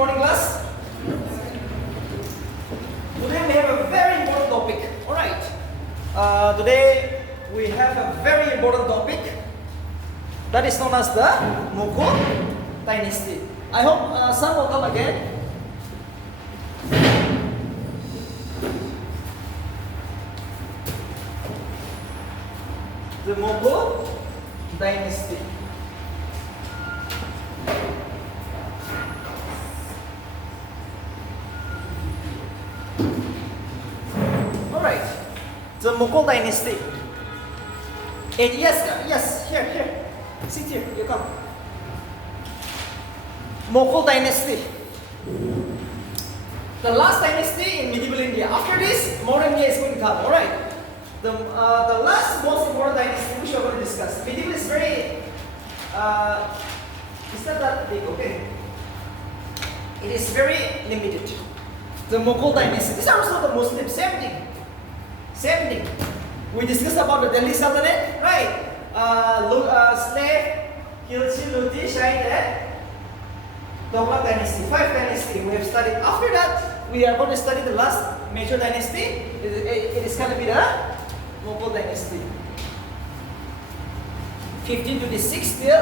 morning class. Today we have a very important topic. Alright. Today we have a very important topic that is known as the Mughal dynasty. I hope some will come again. The Mughal dynasty. Alright, the Mughal dynasty. And yes, here. Sit here, you come. Mughal dynasty. The last dynasty in medieval India. After this, modern India is going to come. Alright. The last most important dynasty which we are going to discuss. Medieval is very, it's not that big, okay? It is very limited. The Mughal dynasty. These are also the Muslims. Same thing. We discussed about the Delhi Sultanate, right? Slave, Khilji, Lodi, Shahid, and Tughlaq dynasty. 5 dynasty we have studied. After that, we are going to study the last major dynasty. It is going to be the Mughal dynasty. 1526 till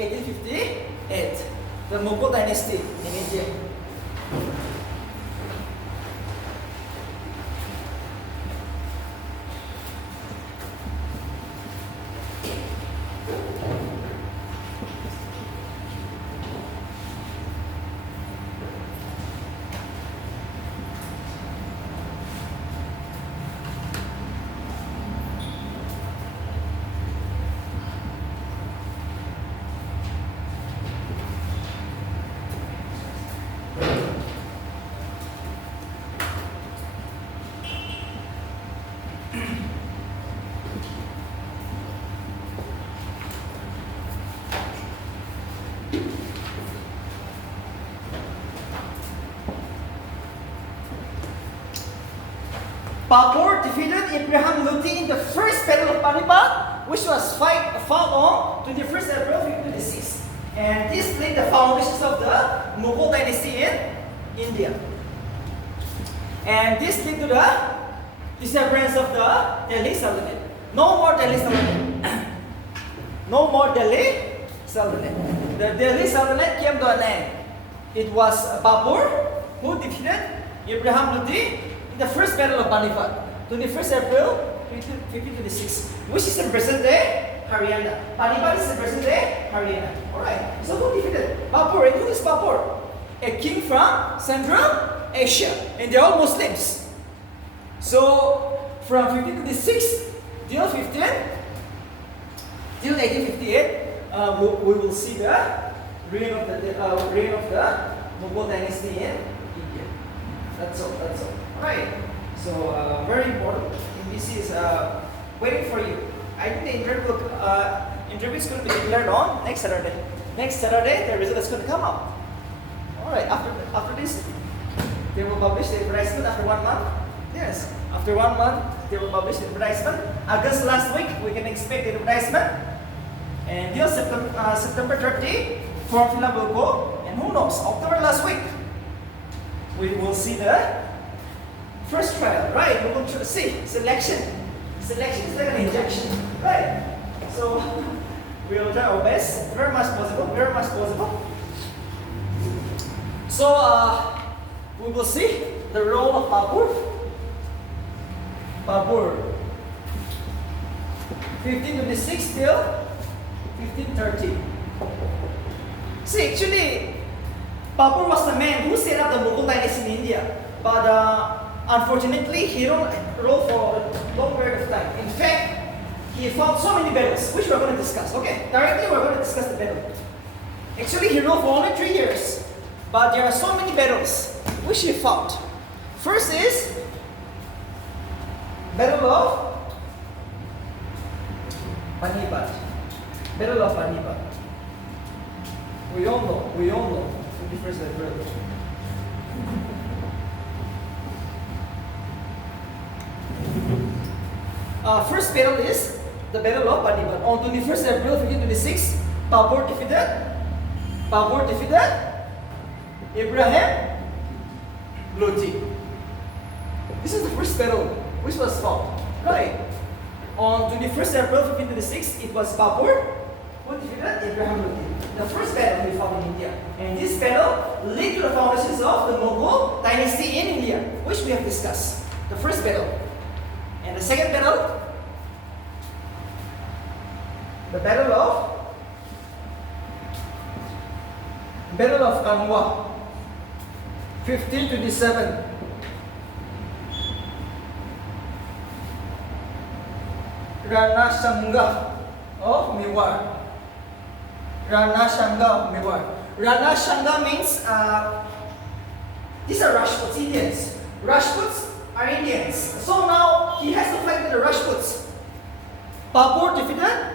1858. The Mughal dynasty in India. Babur defeated Ibrahim Lodi in the first battle of Panipat, which was fought on 21st April 1526. And this laid the foundations of the Mughal dynasty in India. And this led to the disappearance of the Delhi Sultanate. No more Delhi Sultanate. No more Delhi Sultanate. The Delhi Sultanate came to an end. It was Babur who defeated Ibrahim Lodi in the first battle of Panipat, 21st April 1526, which is in present-day Haryana. Panipat is in present-day Haryana. Alright, so who defeated? Babur. And who is Babur? A king from Central Asia, and they are all Muslims. So, from 1526 till 1858, we will see the reign of the Mughal dynasty in India. That's all. Right. So very important. NBC is waiting for you. I think the interview is going to be declared on next Saturday. Next Saturday, the result is going to come out. All right. After this, they will publish the advertisement after 1 month. Yes. After 1 month, they will publish the advertisement. August last week, we can expect the advertisement. And till September 30, form fill-up will go. And who knows? October last week, we will see the first trial, right? We're going to see selection. Selection is like an injection, right? So we will try our best, very much possible. So we will see the role of Babur. 1526 till 1530. See, actually, Babur was the man who set up the Mughal dynasty in India, but unfortunately, he ruled for a long period of time. In fact, he fought so many battles, which we are going to discuss. Okay, directly we are going to discuss the battle. Actually, he ruled for only 3 years, but there are so many battles which he fought. First is Battle of Panipat. Battle of Panipat. We all know. 21st April. First battle is the Battle of Panipat. On 21st April 1526, Babur defeated Abraham Lodi. This is the first battle which was fought. Right. On 21st April 1526, it was Babur who defeated Abraham Lodi. The first battle we fought in India. And this battle led to the foundations of the Mughal dynasty in India, which we have discussed. The first battle. And the second battle, the Battle of Kanwa, 1527. Rana Shanga of Mewar. Rana Shanga of Mewar. Rana Shanga means these are Rajputs, Indians. Rajputs are Indians. So now he has to fight with the Rajputs. Babur defeated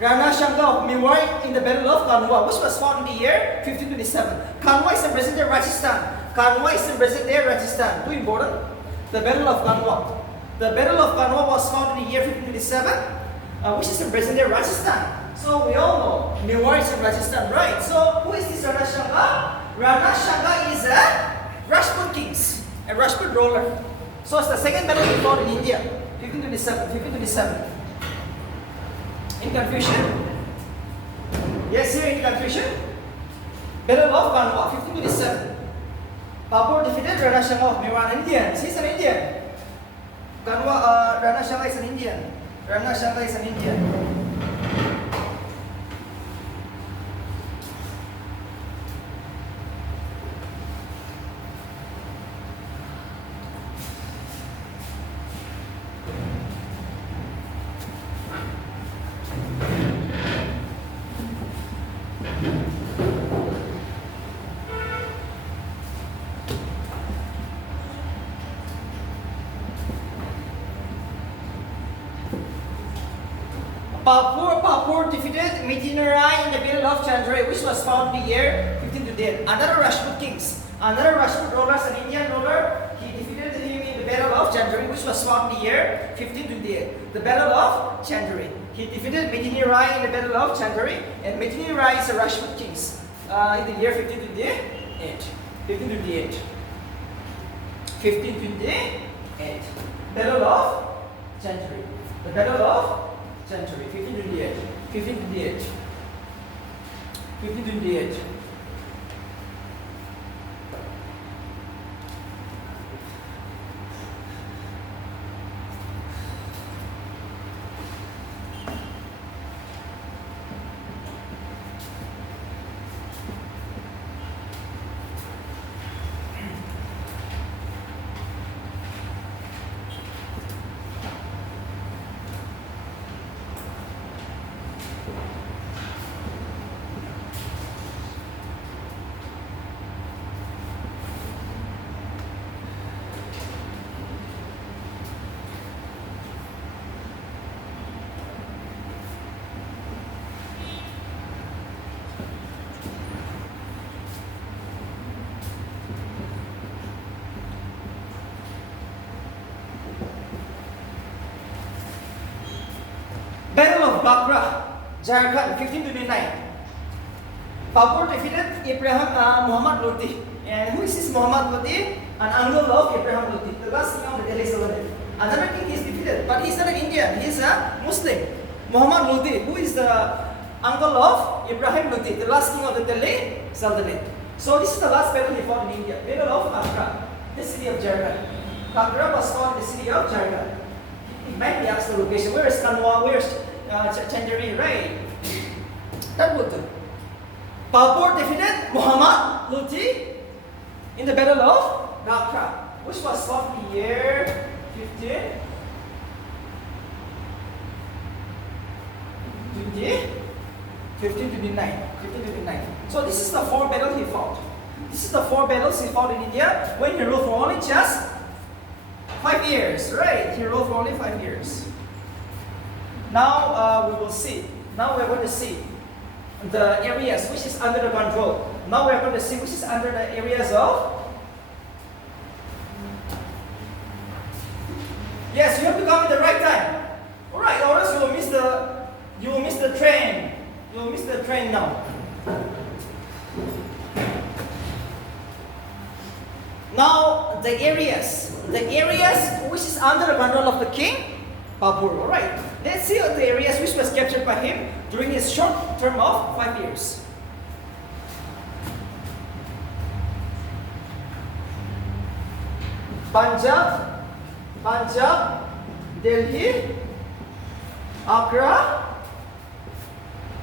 Rana Shanga of Mewar in the Battle of Kanwa, which was fought in the year 1527. Kanwa is in present-day Rajasthan. Kanwa is in present-day Rajasthan. Too important. The Battle of Kanwa. The Battle of Kanwa was fought in the year 1527, which is in present-day Rajasthan. So we all know Mewar is in Rajasthan, right? So who is this Rana Shanga? Rana Shanga is a Rajput kings, a Rajput ruler. So it's the second battle we fought in India, 1527. In confusion? Yes, here in confusion. Battle of Kanwa, 1527. Babur defeated Rana Shanga of Mewar, an Indian. He's an Indian. Rana Shanga is an Indian. Rana Shanga is an Indian. Babur defeated Mitinurai in the Battle of Chandrai, which was fought in the year 1528. Another Rajput kings, another Rajput ruler, an Indian ruler, he defeated him in the Battle of Chandrai, which was fought in the year 1528. The Battle of Chandrai. He defeated Mitinurai in the Battle of Chandrai, and Mitinurai is a Rajput kings in the year 1528. 1528. 1528. Battle of Chandrai. The Battle of Century, 1528, 1528, 1528. Battle of Bakra, Jharkhand, 1529. Babur defeated Muhammad Lodi. And who is this Muhammad Lodi? An uncle of Abraham Lodi, the last king of the Delhi Sultanate. Another king is defeated, but he's not an Indian, he's a Muslim. Muhammad Lodi, who is the uncle of Abraham Lodi, the last king of the Delhi Sultanate. So this is the last battle he fought in India, Battle of Bakra, the city of Jharkhand. Bakra was fought in the city of Jharkhand. It might be asked the location. Where is Kanwa? Where is Chandari? Right. That would do. Babur defeated Muhammad Lodi in the Battle of Bakra, which was fought in the year 1529. So this is the four battles he fought. This is the four battles he fought in India when he ruled for only just 5 years, right? He ruled for only 5 years. Now we will see. Now we're going to see the areas which is under the control. Now we're going to see which is under the areas of. Yes, you have to come at the right time. All right, or else you will miss the train. You will miss the train now. Now the areas which is under the control of the king Babur. All right. Let's see the areas which was captured by him during his short term of 5 years. Punjab, Delhi, Agra,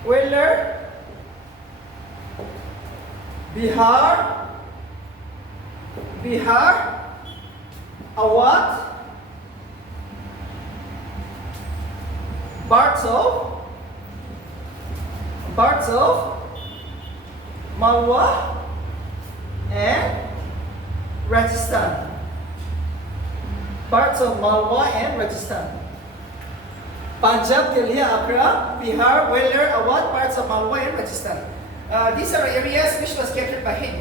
Vellore, Bihar, Awadh, parts of Malwa and Rajasthan. Parts of Malwa and Rajasthan. Punjab, Delhi, Agra, Bihar, Vellore, Awadh, parts of Malwa and Rajasthan. These are areas which was captured by him.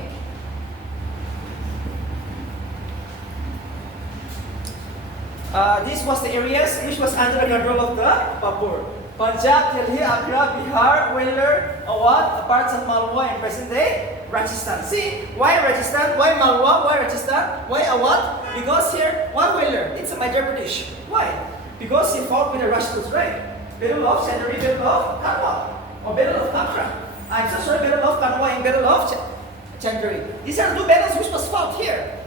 This was the areas which was under the control of the Babur. Punjab, Delhi, Agra, Bihar, Vellore, Awadh, parts of Malwa and present day Rajasthan. See, why Rajasthan? Why Malwa? Why Rajasthan? Why Awadh? Because here, why Vellore? It's a Madhya Pradesh. Why? Because he fought with the Rajputs, right? Battle of Chandari, Battle of Kanwa, or Battle of Katra. I'm so sorry, Battle of Kanwa and Battle of Chandari. These are the two battles which was fought here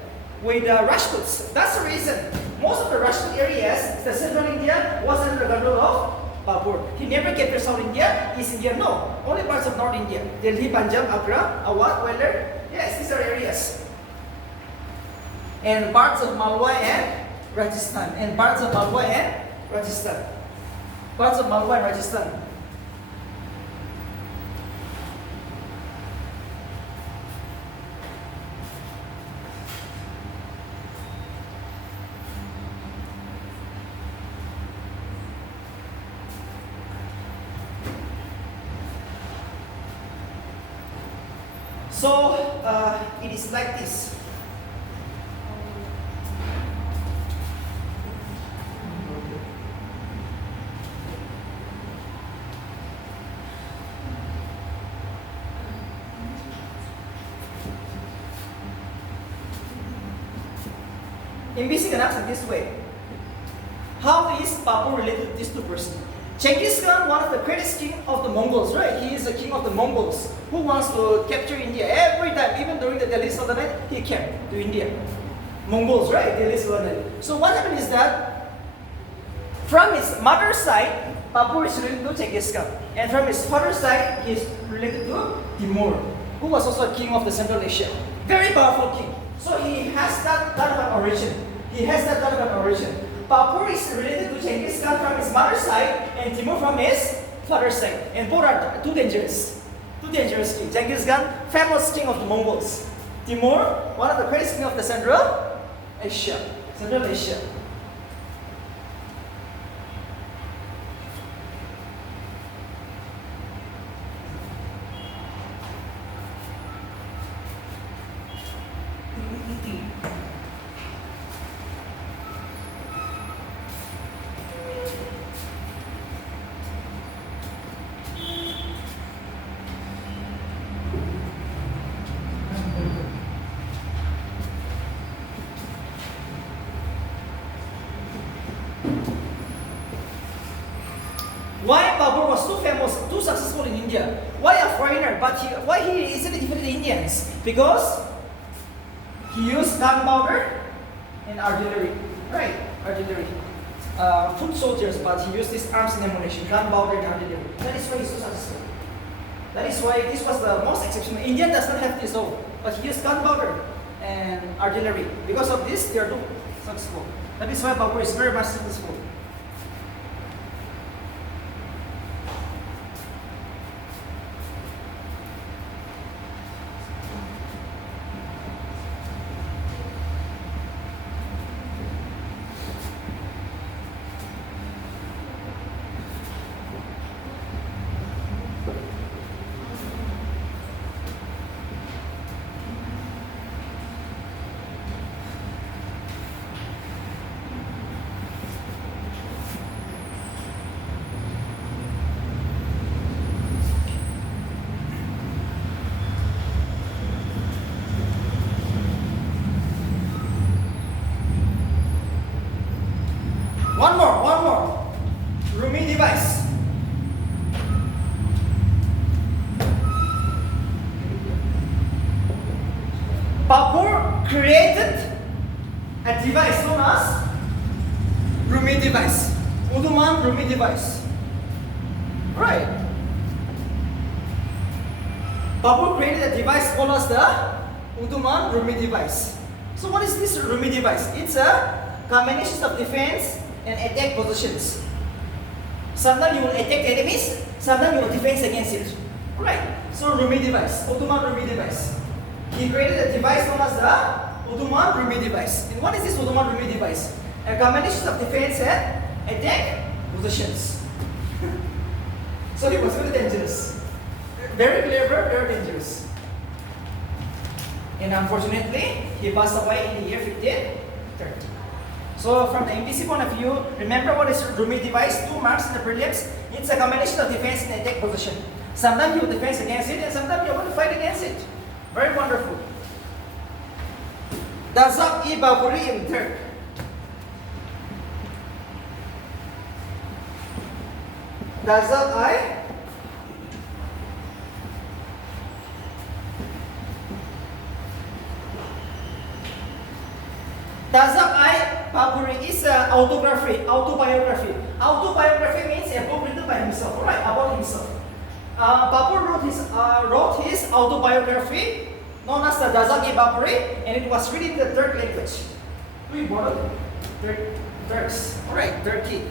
with the Rajputs. That's the reason. Most of the Rajput areas, the central India, was under the control of Babur. He never captured South India, East India, no. Only parts of North India. Delhi, Punjab, Agra, Awadh, Vellore. Yes, these are areas. And parts of Malwa and Rajasthan. And parts of Malwa and Rajasthan. Parts of Malwa and Rajasthan. So it is like this. MBC can ask it this way. How is Babur related to these two persons? Genghis Khan, one of the greatest king of the Mongols, right? He is the king of the Mongols who wants to capture India every time, even during the Delhi Sultanate, he came to India. Mongols, right? Delhi Sultanate. So what happened is that from his mother's side, Babur is related to Genghis Khan. And from his father's side, he is related to Timur, who was also a king of the Central Asia. Very powerful king. So he has that kind of an origin. Babur is related to Genghis Khan from his mother's side and Timur from his father's side. And both are too dangerous. Too dangerous king. Genghis Khan, famous king of the Mongols. Timur, one of the greatest king of the Central Asia. Why Babur was too famous, too successful in India? Why a foreigner? But why he easily defeated the Indians? Because he used gunpowder and artillery, right? Artillery. Foot soldiers, but he used this arms and ammunition, gunpowder and artillery. That is why he's so successful. That is why this was the most exceptional. India does not have this all, but he used gunpowder and artillery. Because of this, they are too successful. That is why Babur is very much successful. Rumi device. Ottoman Rumi device. Right. Babur created a device called as the Ottoman Rumi device. So what is this Rumi device? It's a combination of defense and attack positions. Sometimes you will attack enemies, sometimes you will defense against it. Right. So Rumi device, Ottoman Rumi device. He created a device known as the Ottoman Rumi device. And what is this Ottoman Rumi device? A combination of defense and attack positions. So he was very dangerous. Very clever, very dangerous. And unfortunately, he passed away in the year 1530. So from the MPC point of view, remember what is Rumi device? 2 marks in the prelims. It's a combination of defense and attack position. Sometimes you will defense against it and sometimes you want to fight against it. Very wonderful. Dazak-i-Baburi in Turk. Dazak-i Baburi is autobiography. Autobiography means a book written by himself, right? About himself. Babur wrote his autobiography known as the Dazak-i-Baburi, and it was written in the Turk language. Too important. Turks, alright, Turkey.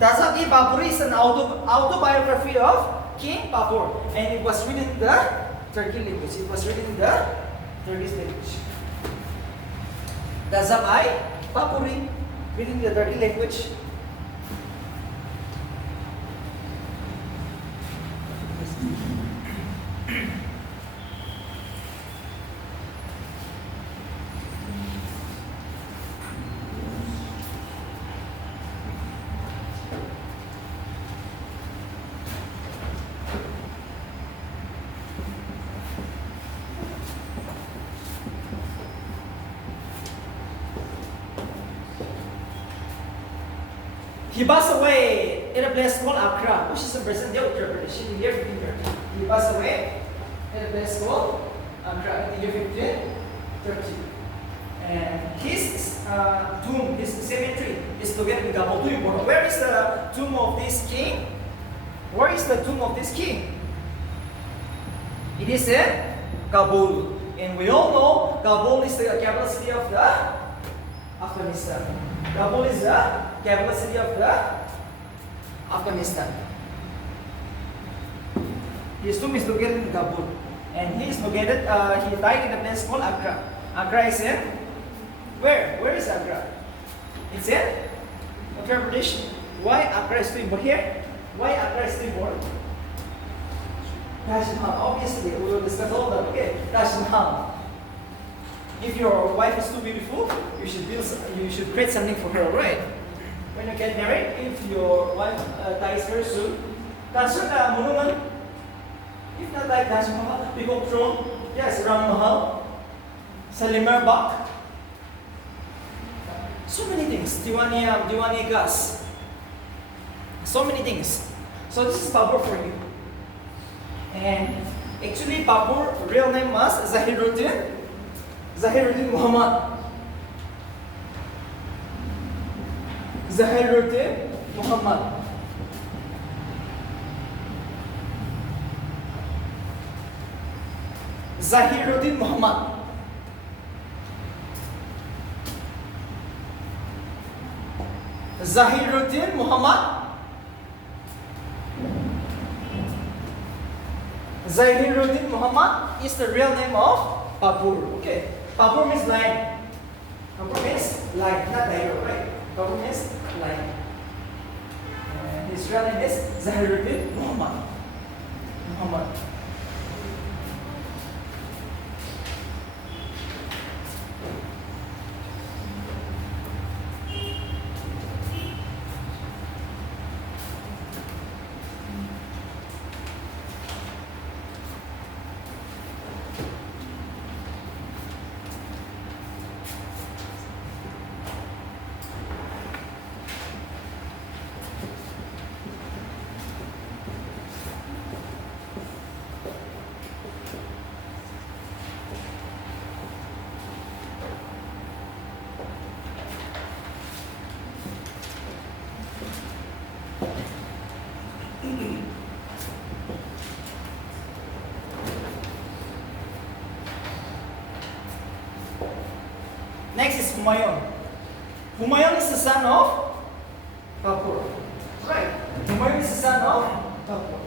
Dazak-i-Baburi is an autobiography of King Babur, and it was written in the Turkish language. It was written in the Turkish language. Dazak-i-Baburi, written in the Turkish language. He passed away in a place called Accra, which is in present day Uttar Pradesh, in the year 1530. He passed away in a place called Accra in the year 1530. And his tomb, his cemetery, is located in Kabul. Too important. Where is the tomb of this king? Where is the tomb of this king? It is in Kabul. And we all know Kabul is the capital city of the Afghanistan. Kabul is the capital city of the Afghanistan. His tomb is located in Kabul, and he is located. He died in a place called Accra. Accra is in where? Where is Accra? It's in Uttar Pradesh. Why Accra is too important here? Why Accra is too important? Taj Mahal. Obviously, we will discuss all that. Okay, Taj Mahal. If your wife is too beautiful, you should create something for her, right? When you get married, if your wife dies very soon, construct a monument. If not like Taj Mahal, Peacock Throne, yes, Ram Mahal, Salimar Bagh. So many things. Diwani Gas. So many things. So this is Babur for you. And actually, Babur real name was Zahiruddin Muhammad. Zahiruddin Muhammad. Zahiruddin Muhammad. Zahiruddin Muhammad. Zahiruddin Muhammad is the real name of Babur. Okay. Babur means lion. Babur means lion, not tiger, right? Babur means lion. And his real name is Zahiruddin Muhammad. Humayun. Humayun is the son of Babur. Right. Humayun is the son of Babur.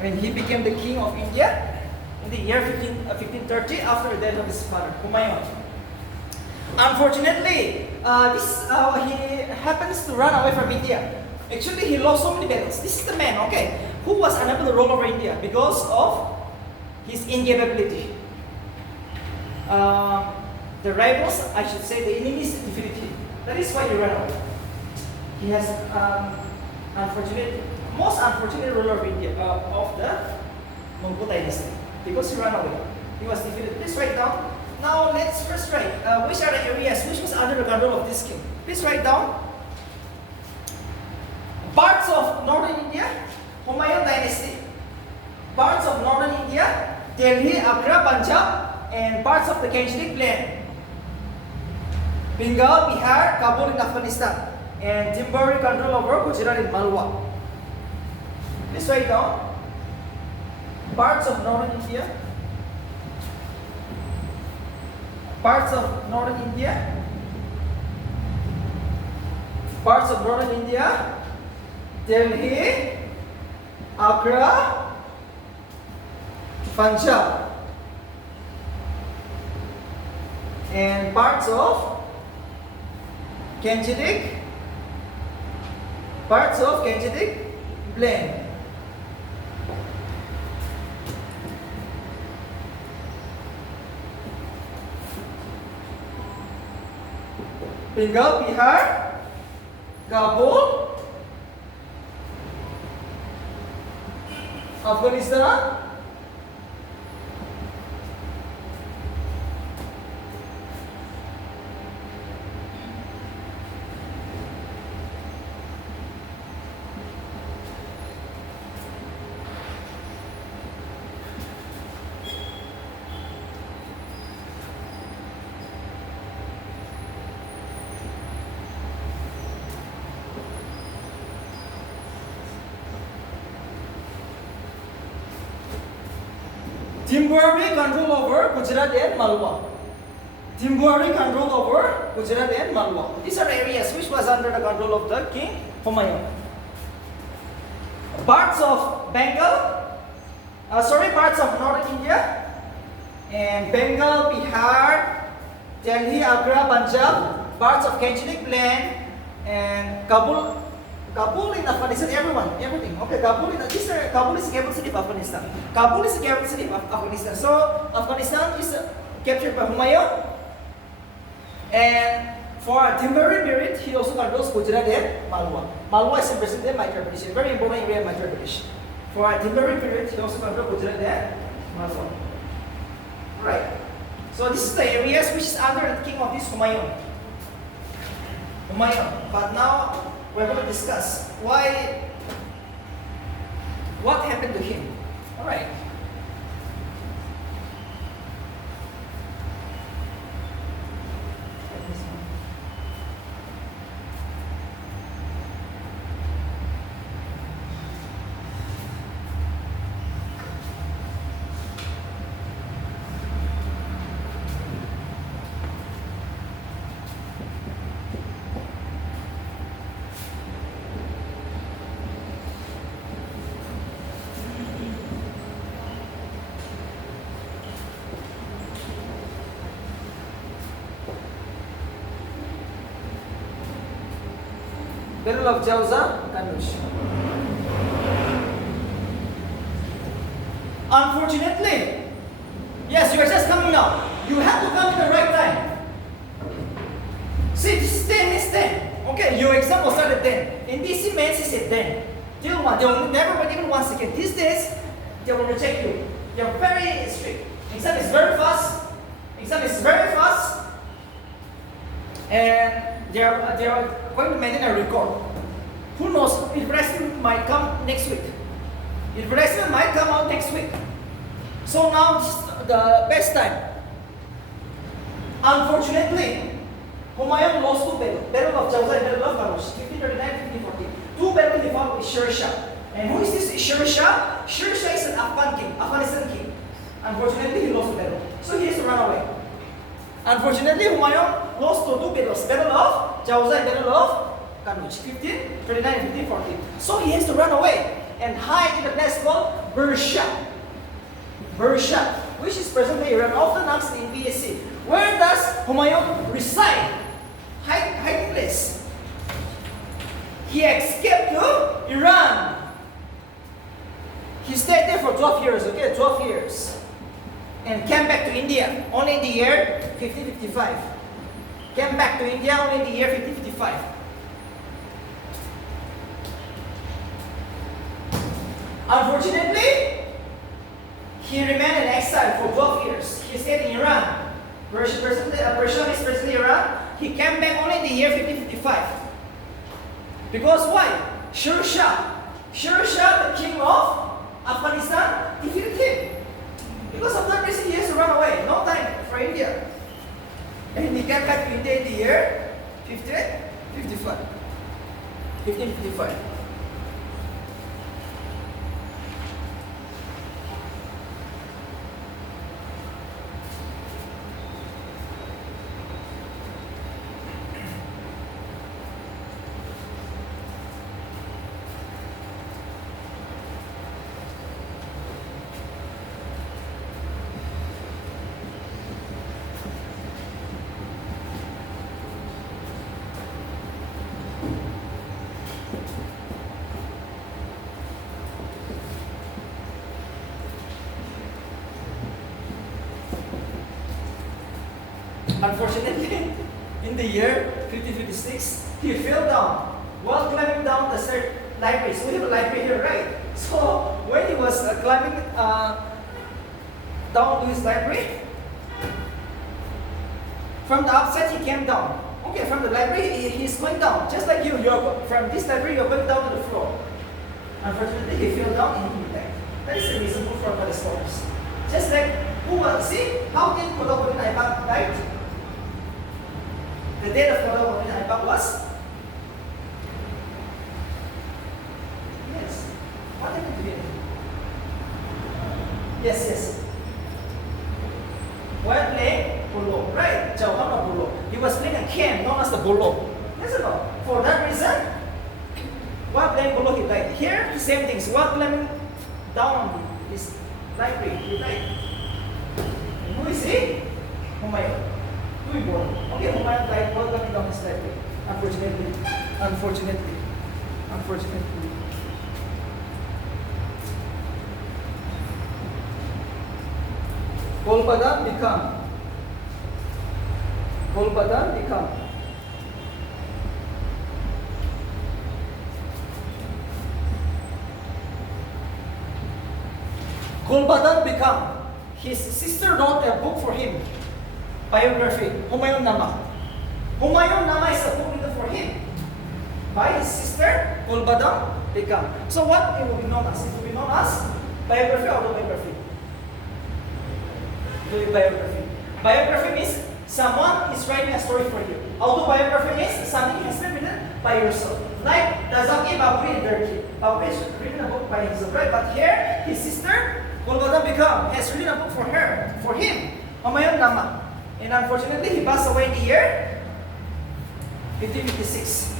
And he became the king of India in the year 1530 after the death of his father, Humayun. Unfortunately, he happens to run away from India. Actually, he lost so many battles. This is the man, okay, who was unable to rule over India because of his incapability. The rivals, I should say, the enemies defeated him. That is why he ran away. He has most unfortunate ruler of India, of the Mughal dynasty, because he ran away. He was defeated. Please write down. Now let's first write which are the areas which was under the control of this king. Please write down. Parts of northern India, Humayun dynasty. Parts of northern India, Delhi, Agra, Punjab, and parts of the Gangetic plain. Bengal, Bihar, Kabul in Afghanistan, and temporary control over Gujarat and Malwa. Please write down. Parts of northern India. Parts of northern India. Parts of northern India. Delhi, Agra, Punjab, and parts of Gangetic plain. Bengal, Bihar, Kabul, Afghanistan, temporary control over Gujarat and Malwa. Temporary control over Gujarat and Malwa. These are areas which was under the control of the king Humayun. Parts of parts of northern India, and Bengal, Bihar, Delhi, Agra, Punjab, parts of Gangetic plain, and Kabul in Afghanistan, everything. Okay, Kabul is the capital city of Afghanistan. Kabul is the capital city of Afghanistan. So Afghanistan is captured by Humayun, and for a temporary period, he also controls Gujarat and Malwa. Malwa is in present-day Madhya Pradesh, a very important area in Madhya Pradesh. For a temporary period, he also controls Gujarat and Malwa. Right. So this is the areas which is under the king of this Humayun. But now we're going to discuss what happened to him. All right. Battle of Jauza, Kanush. Unfortunately, yes, you are just coming now. You have to come at the right time. See, this is 10 is 10. Okay, your exam will start at 10. In BC Mains is at 10. Till 1. They will never wait even 1 second. These days, they will reject you. They are very strict. Exam is very fast. And they are going to maintain a record. Who knows? Advertisement might come next week. Advertisement might come out next week. So now this is the best time. Unfortunately, Humayun lost two battles. Battle of Jauza and Battle of Kanush, 1539, 1540. Two battles he fought with Sher Shah. And who is this Sher Shah? Sher Shah is an Afghanistan king. Unfortunately, he lost the battle. So he has to run away. Unfortunately, Humayun lost to two battles. Battle of Jauza and Battle of Kanduj. 1539 and 1540. So he has to run away and hide in a place called Bersha. Bersha, which is presently Iran, often asked in BSc. Where does Humayun reside? Hiding place. He escaped to Iran. He stayed there for 12 years, okay? 12 years. And came back to India only in the year 1555. Came back to India only in the year 1555. Unfortunately, he remained in exile for 12 years. He stayed in Iran. Persia is presently Iran. He came back only in the year 1555. Because why? Sher Shah, the king of Afghanistan, defeated him. Because of that reason, he has to run away. No time for India. And he came back to India in the year 1555. 1555. Unfortunately, in the year 1556, he fell down while climbing down the library. So we have a library here, right? So when he was climbing down to his library, from the upside he came down. Okay, from the library he's going down, just like you. You're from this library, you're going down to the floor. Unfortunately, he fell down and he died. That is the reason for the scholars. Just like see how did Qutb Aibak died? The death of Qutb Aibak was? Yes. What happened to him? Yes. While playing polo, right? Jauhama polo. He was playing a game known as the polo. Yes or no? For that reason, while playing polo, he died. Here, the same things. While climbing down his library, he died. And who is he? Humayun. Who is born? Okay, Humayun died while coming down his library. Unfortunately. Golbadan become. His sister wrote a book for him, biography, Humayun Nama. Humayun Nama is a book written for him by his sister, Golbadan become. So what it will be known as? It will be known as biography or autobiography. Biography. Biography means someone is writing a story for you. Autobiography means something has been written by yourself. Like Dazaki Babri and Durki. Babri has written a book by himself, right? But here, his sister, Golbadan Begum, has written a book for him, Humayun Nama. And unfortunately, he passed away in the year 1556.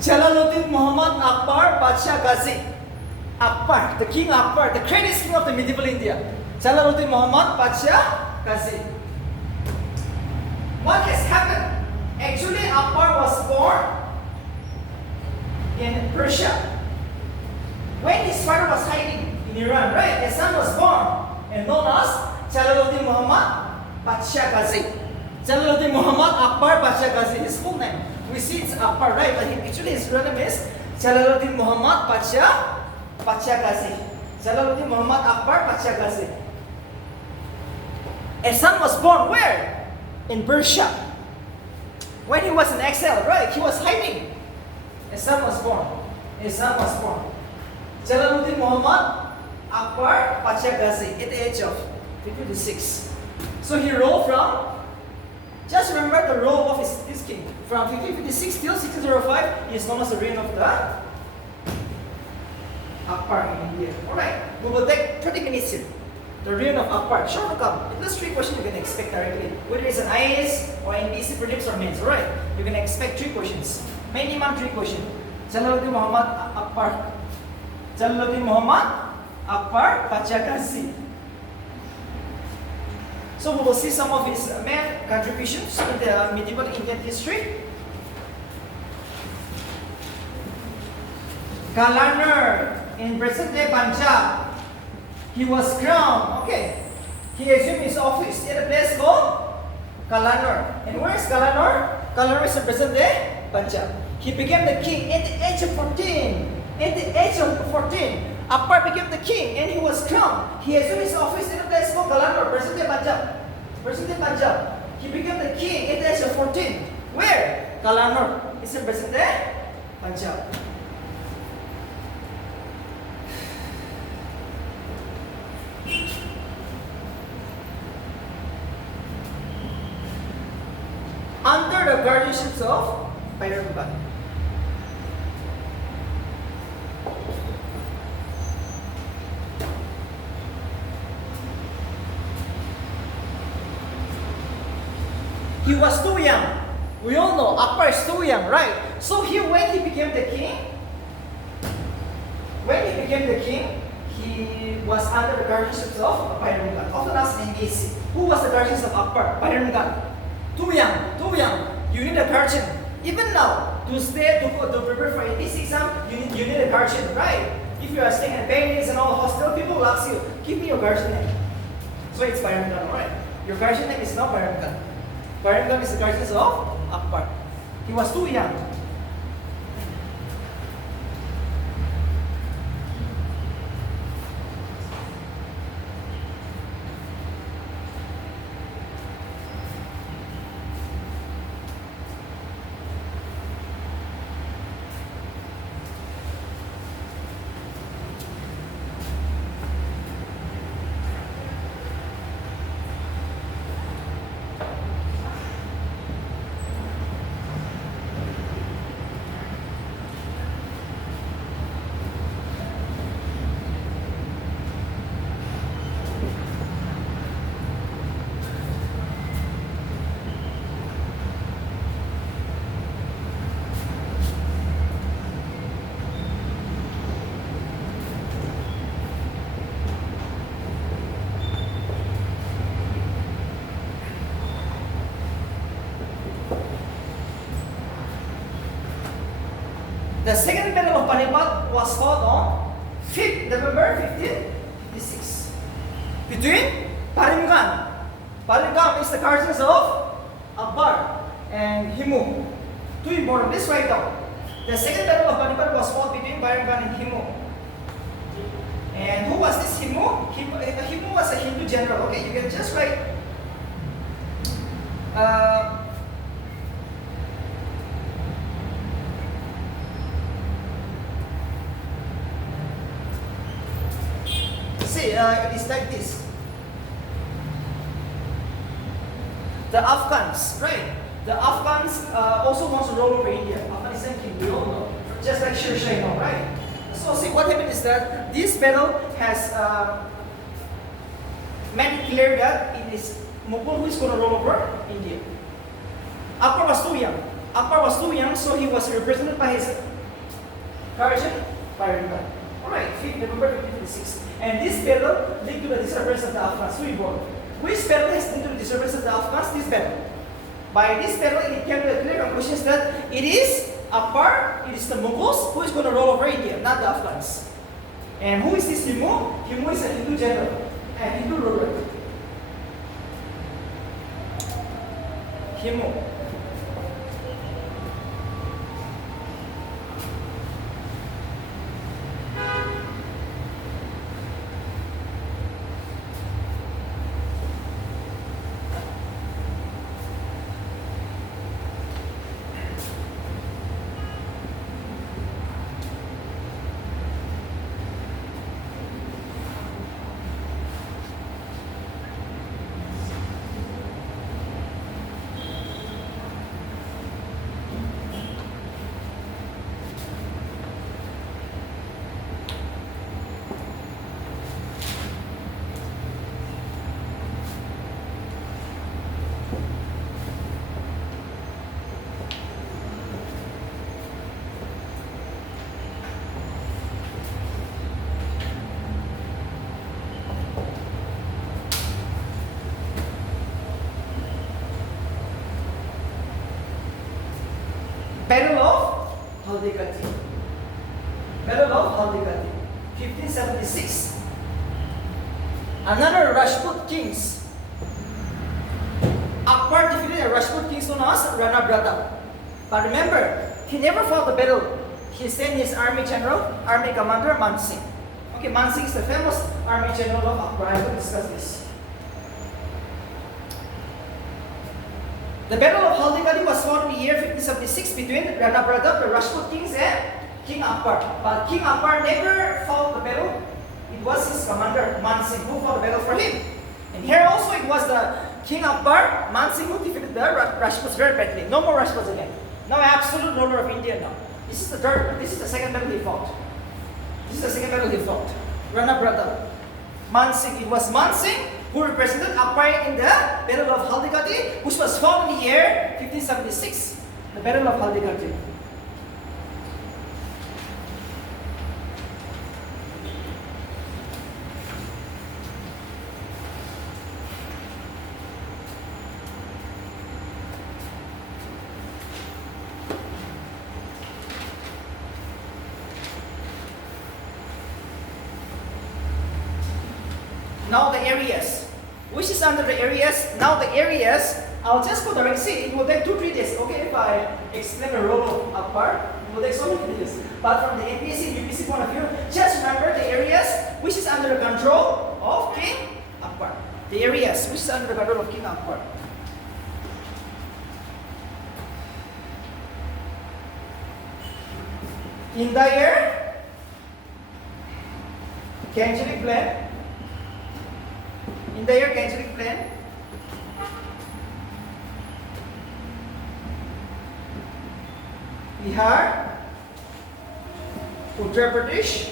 Jalaluddin Muhammad Akbar Badshah Ghazi. Akbar, the king Akbar, the greatest king of the medieval India. Jalaluddin Muhammad Pasha Ghazi. What has happened? Actually, Akbar was born in Persia. When his father was hiding in Iran, right? His son was born and known as Jalaluddin Muhammad Pasha Ghazi. Jalaluddin Muhammad Akbar Pasha Ghazi, his full name. We see it's Akbar, right? But actually his real name is Jalaluddin Muhammad Pasha Ghazi. Jalaluddin Muhammad Akbar Pasha Ghazi. A son was born where? In Persia. When he was in exile, right? He was hiding. A son was born. A son was born. Jalaluddin Muhammad Akbar Pasha Ghazi at the age of 56. So he ruled from, just remember the role of this king. From 1556 till 1605, he is known as the reign of the Akbar in India. Alright, we will take 30 minutes here. The reign of Akbar. Short to come. In this 3 questions you can expect directly. Whether it's an IAS or NBC prelims or mains. Alright, you can expect 3 questions. Minimum 3 questions. Jalaluddin Muhammad Akbar. Jalaluddin Muhammad Akbar Pasha Ghazi. So we will see some of his main contributions in the medieval Indian history. Kalarner in present-day Punjab. He was crowned. Okay. He assumed his office at a place called Kalarner. And where is Kalarner? Kalarner is in present-day Punjab. He became the king at the age of 14. At the age of 14, Akbar became the king and he was crowned. He assumed his office in a place called Kalarner, present-day Punjab. Present-day Punjab. He became the king at the age of 14. Where? Kalarner. It's in present-day Punjab. Under the guardianships of Mughal. He was too young. We all know Akbar is too young, right? So when he became the king, he was under the guardianships of Mughal. Often asked in BC, who was the guardians of Akbar? Mughal. Too young. You need a guardian. Even now, to prepare for a BC exam, you need a guardian, right? If you are staying at Bailey's and all hostel, people will ask you, give me your guardian name. So it's Mughal, right? Your guardian name is not Mughal. Mughal is the guardian of Akbar. He was too young. The second battle of Panipat was fought on 5th November 1556 between Parimgan is the guardians of Akbar and Himu. Too important, let's write down. The second battle of Panipat was fought between Parimgan and Himu. And who was this Himu? Himu was a Hindu general. Okay, you can just write it is like this. The Afghans, right? The Afghans also wants to roll over India. Afghanistan king, we all know. Just like Sher Shah, right? So see, what happened is that this battle has made it clear that it is Mughal who is going to roll over India. Akbar was too young. So he was represented by his guardian, Mughal. Alright, 5th November 1556. And this battle led to the disappearance of the Afghans. Who involved? Which battle has led to the disappearance of the Afghans? This battle. By this battle, it came to a clear conclusion that it is Akbar, it is the Mughals who is going to rule over India, not the Afghans. And who is this Himu? Himu is a Hindu general and Hindu ruler. Himu. Battle of Haldikati. Battle of Haldikati, 1576. Another Rajput kings. Akbar defeated a Rajput king known as Rana Brata. But remember, he never fought the battle. He sent his army general, army commander Mansingh. Okay, Mansingh is the famous army general of Akbar. I will discuss this. The Battle of Haldikati was fought in the year 1576 between Rana Pratap, the Rajput kings, and King Akbar. But King Akbar never fought the battle. It was his commander, Mansingh, who fought the battle for him. And here also it was the King Akbar, Mansingh, who defeated the Rajputs very badly. No more Rajputs again. Now absolute ruler of India now. This is the second battle he fought. This is the second battle he fought. Rana Pratap. Mansingh. It was Mansingh who represented Akbar in the Battle of Haldikati, which was fought in the year 1576. The Battle of Haldikati. Now the areas. Which is under the areas? Now the areas, I'll just go direct. See, it will take 2-3 days. Okay, if I explain the role of Akbar, it will take so many days. But from the NPSC and UPC point of view, just remember the areas which is under the control of King Akbar. The areas which is under the control of King Akbar. Entire Gangetic Plain. Entire Gangetic Plain. Bihar, Uttar Pradesh,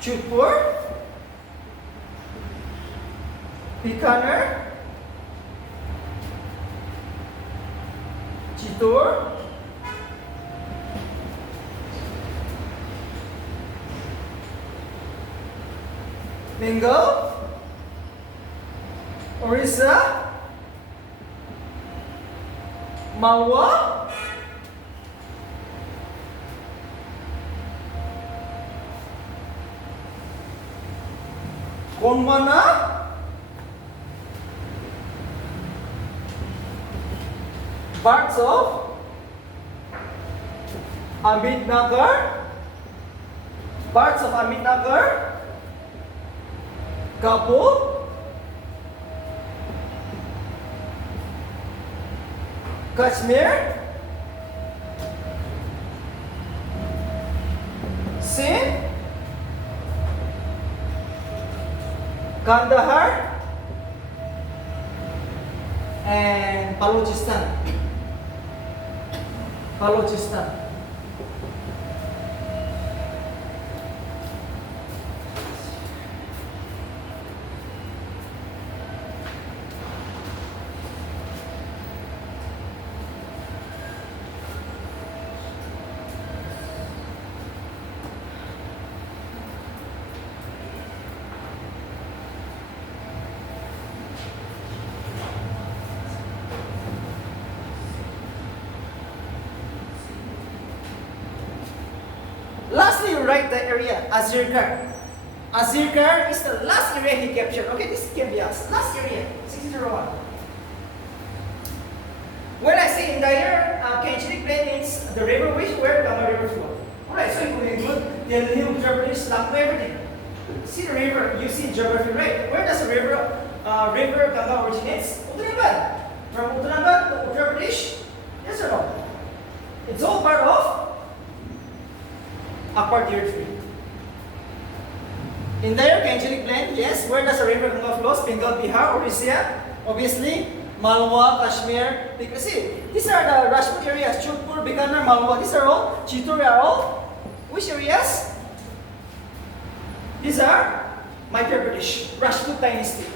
Jodhpur, Bikaner, Chittor, Bengal, Orissa, Malwa, Gondwana, parts of Ahmednagar, parts of Ahmednagar, Kabul, Kashmir, Sindh, Kandahar, and Balochistan. Balochistan. write the area, Azirkar. Azirkar is the last area he captured. Okay, this can be asked. Last area, 1601. When I say entire Gangetic Plain means the river where Ganga River flows. Alright, so you will include Delhi, Uttar Pradesh, Lucknow, everything. See the river, you see geography, right? Where does the river Ganga originates? Uttarakhand. From Uttarakhand to Uttar Pradesh? Yes or no? It's all part of upper tier 3. Entire Gangetic Plain, yes. Where does the river Ganga flows? Bengal, Bihar, Orissa, obviously. Malwa, Kashmir, because see, these are the Rajput areas, Jodhpur, Bikaner, Malwa, these are all, Chittor are all, which areas? These are Madhya Pradesh, Rajput dynasty.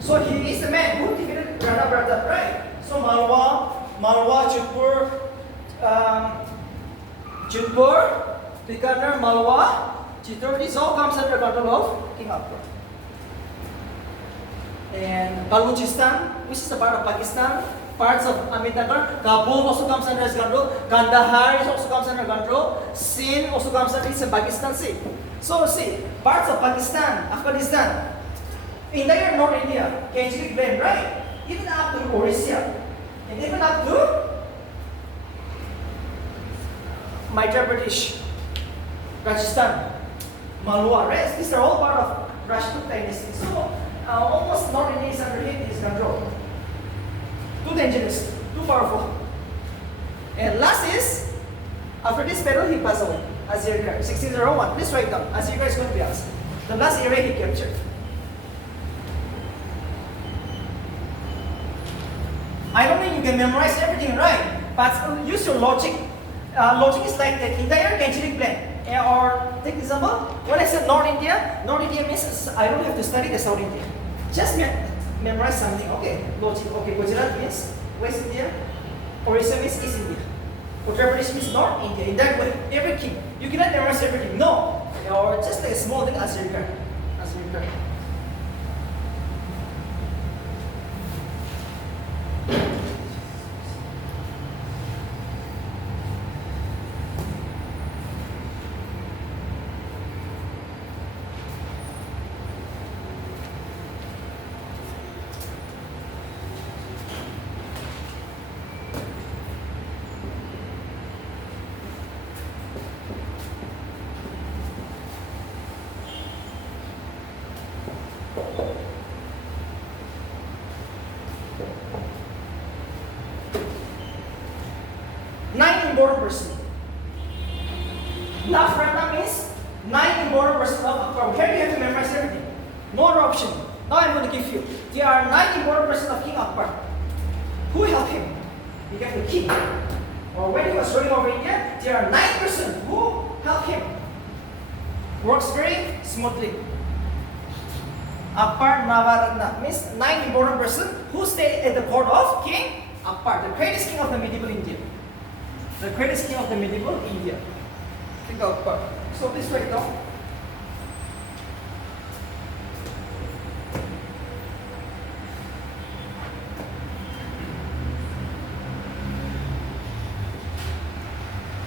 So he is the man who defeated Rana Pratap, right? So Malwa, Jodhpur, Bikaner, Malwa, Chittor, this all comes under control of King Akbar. And Balochistan, which is a part of Pakistan, parts of Ahmednagar, Kabul also comes under his control, Kandahar also comes under control, Sindh also comes under, it's a Pakistan sea. So see, parts of Pakistan, Afghanistan, entire North India, Gangetic Plain, right? Even up to Orissa, and even up to Madhya Pradesh, Rajasthan, Malwa, right? These are all part of Rajput dynasty. So almost North India is under his control. Too dangerous, too powerful. And last is, after this battle, he passed away. Azirkar, 1601. Please write down. Azirkar is going to be asked. The last area he captured. I don't think you can memorize everything, right? But use your logic. Logic is like the entire Gangetic Plain. Or take example, when I said North India means I don't have to study the South India. Just memorize something. Okay, logic. Okay, Gujarat means West India. Orissa means East India. Uttar Pradesh means North India. In that way, every king. You cannot memorize everything. No. Or just like a small thing, Azirkar. Azirkar. Important person. Nafrata means 9 important person of Akbar. Here you have to memorize everything. No other option. Now I'm going to give you. There are 9 important person of King Akbar. Who helped him? He became the king. Or when he was ruling over India, there are 9 person who helped him. Works very smoothly. Akbar Navaratna means 9 important person who stayed at the court of King Akbar, the greatest king of the medieval India. The greatest king of the medieval India. King Akbar. So please write it down.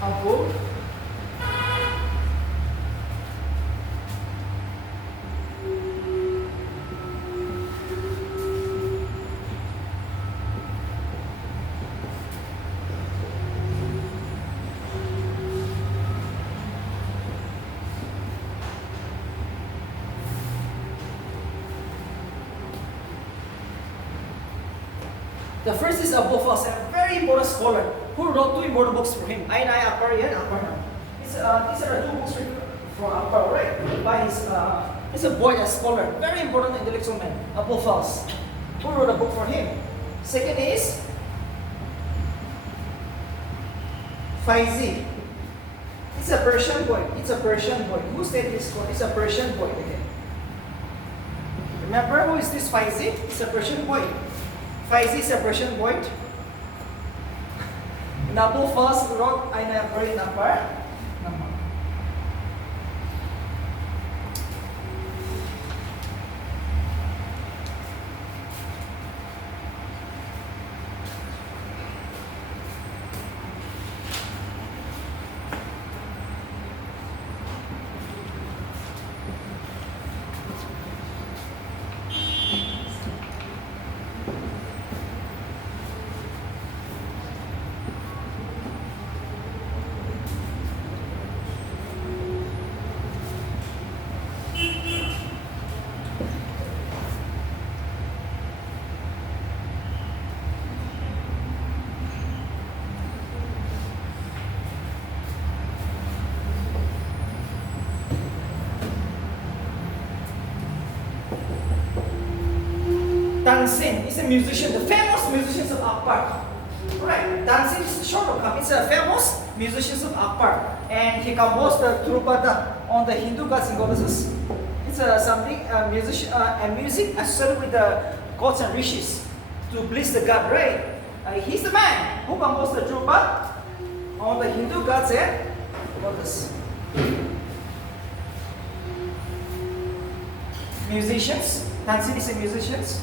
Abu The first is Abu Fas, a very important scholar who wrote 2 important books for him. Ain Akbar and Akbar. These are the 2 books written for Akbar, right? By he's a boy, a scholar, very important intellectual man, Abu Fas, who wrote a book for him. Second is Faizi. It's a Persian boy. It's a Persian boy. Who stayed this court? It's a Persian boy again. Remember who is this Faizi? It's a Persian boy. Faizi is a Persian boy. Abu Fas wrote Ain Akbar in Akbar. Tansin is a musician, the famous musicians of Akbar. Right, Tansin is short of come. It's a famous musicians of Akbar, and he composed the Drupada on the Hindu gods and goddesses. It's music associated with the gods and rishis to please the god. Right, he's the man who composed the Drupada on the Hindu gods and goddesses. Musicians, Tansin is a musicians.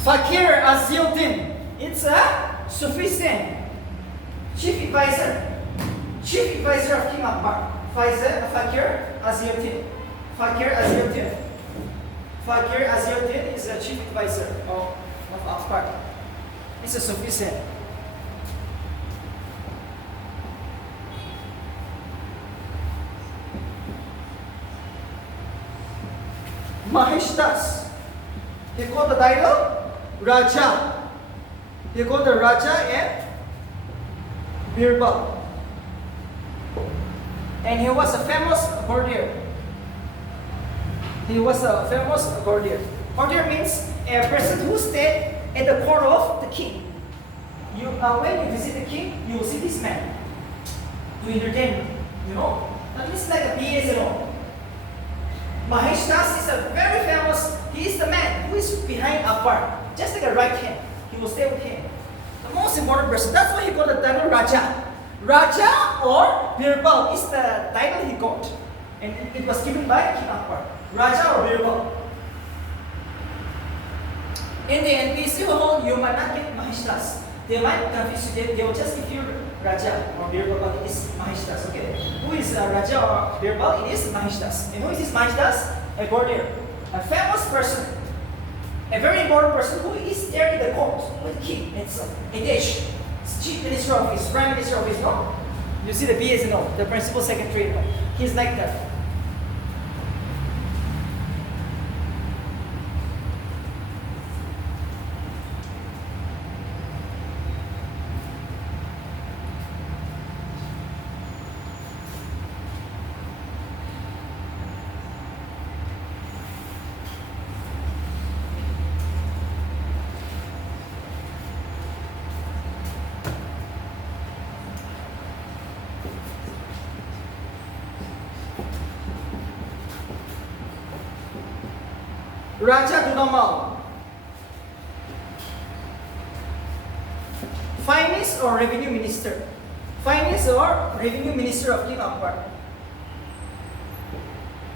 Fakir Aziuddin, it's a Sufism, chief advisor of King Akbar. Fakir Aziuddin. Fakir Aziuddin is a chief advisor of Akbar. It's a Sufism. Mahishtas, he called the title Raja. He called the Raja and Birbal. And he was a famous courtier. Courtier means a person who stayed at the court of the king. When you visit the king, you will see this man to entertain him. That means like a PA. Mahishtas is a very famous. He is the man who is behind Akbar. Just like a right hand, he will stay with him. The most important person. That's why he got the title Raja. Raja or Birbal is the title he got. And it was given by King Akbar. Raja or Birbal. In the NPC hall, you might not get Mahishtas. They might confuse you. They will just give you Raja or Birbal, but it is Mahishtas. Okay. Who is Raja or Birbal? It is Mahishtas. And who is this Mahishtas? A courtier. A famous person. A very important person who is there in the court with the king itself. Hitesh, chief minister office, prime minister office, no? You see the BS, no? The principal secretary, no? He's like that. Raja Dudamal. Finance or revenue minister. Finance or revenue minister of King Akbar.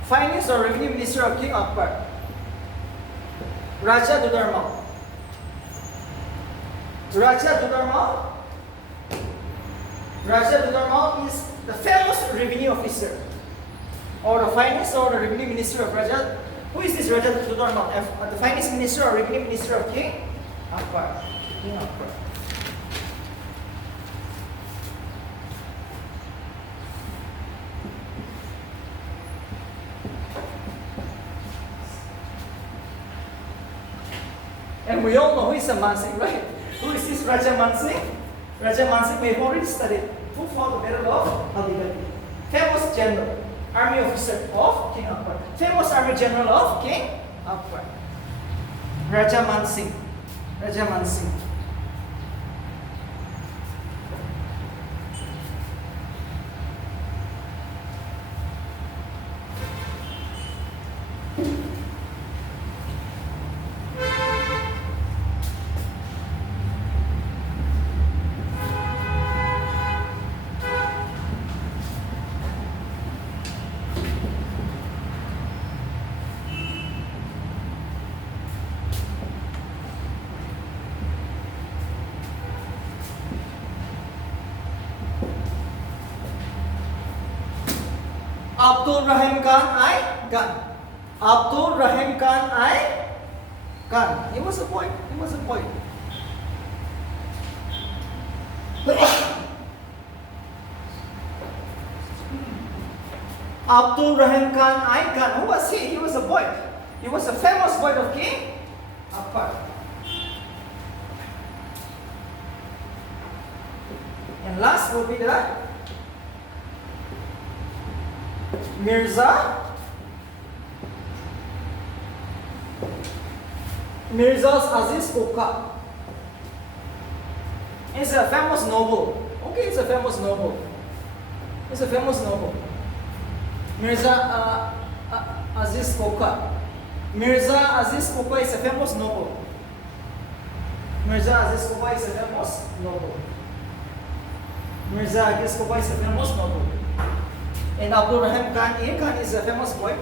Finance or revenue minister of King Akbar. Raja Dudarmal. Raja Dudarmal is the famous revenue officer, or the finance or the revenue minister of Raja. Who is this Raja Dudarmal? The finance minister or revenue minister of King Akbar. And we all know who is a Mansingh, right? Who is this Raja Mansingh? Raja Mansingh, we have already studied. Who fought the battle of Haldighati? Famous general, army officer of King Akbar. Famous army general of King Akbar. Raja Mansingh. Abdul Rahim Khan Abdul Rahim Khan I Khan. He was a poet. He was a poet. Abdul Rahim Khan I Khan. Who was he? He was a poet. He was a famous poet of King Akbar. And last will be the Mirza Aziz Koka. He's a famous noble. Okay, he's a famous noble. He's a famous noble. Mirza Aziz Koka. Mirza Aziz Koka is a famous noble. Mirza Aziz Koka is a famous noble. Mirza Aziz Koka is a famous noble. And Abdul Rahim Khan is a famous poet.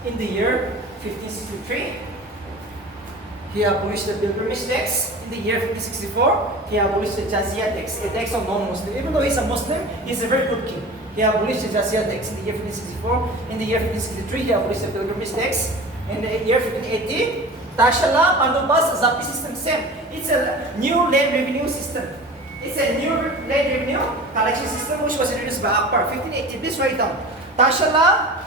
In the year 1563, he abolished the pilgrimage tax. In the year 1564, he abolished the jizya tax, a tax of non-Muslim. Even though he's a Muslim, he's a very good king. He abolished the jizya tax in the year 1564. In the year 1563, he abolished the pilgrimage tax. In the year 1580, Tashala, Pandubas, Zapi system, same. It's a new land revenue system. It's a new land revenue collection system which was introduced by Akbar. 1580, please write down. Tashala,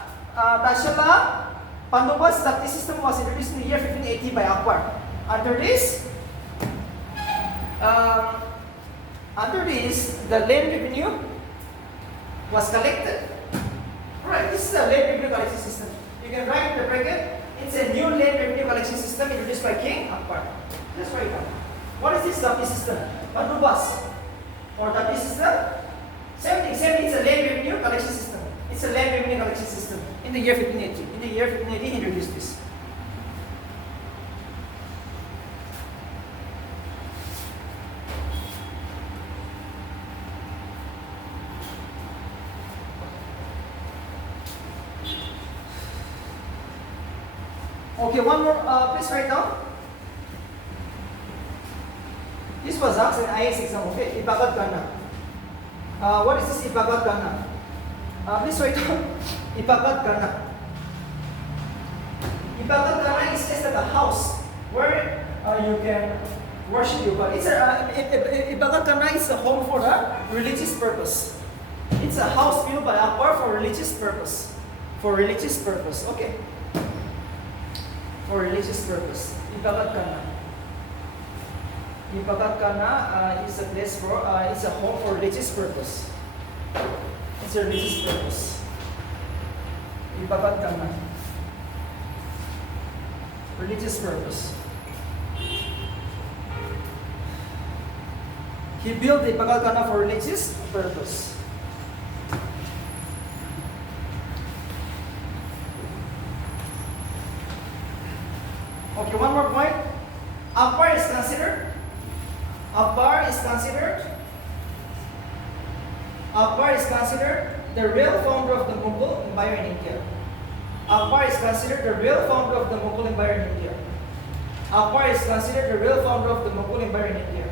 Pandubas Zapti system was introduced in the year 1580 by Akbar. Under this, the land revenue was collected. Alright, this is a land revenue collection system. You can write in the bracket, it's a new land revenue collection system introduced by King Akbar. Just write down. What is this Zapti system? Pandubas or Zapti system? Same thing, it's a land revenue collection system. It's a land revenue collection system in the year 1580. In the year 1580, he introduced this. Okay, one more, please write down. This was asked in IAS exam, okay? Ibagat Gana. What is this Ibagat Gana? Please write down Ibagat Gana. Ibagat Gana is just like a house where you can worship your God. Ibagat Gana is a home for the religious purpose. It's a house built by Akbar for religious purpose. For religious purpose, okay. For religious purpose. Ibagat Gana. Ibagat Gana is a place for, it's a home for religious purpose. It's a religious purpose. Ibagat Gana. Religious purpose. He built the Ibagat Gana for religious purpose. Okay, one more point. Akbar is considered the real founder of the Mughal Empire in India. Akbar is considered the real founder of the Mughal Empire in India. Akbar is considered the real founder of the Mughal Empire in India.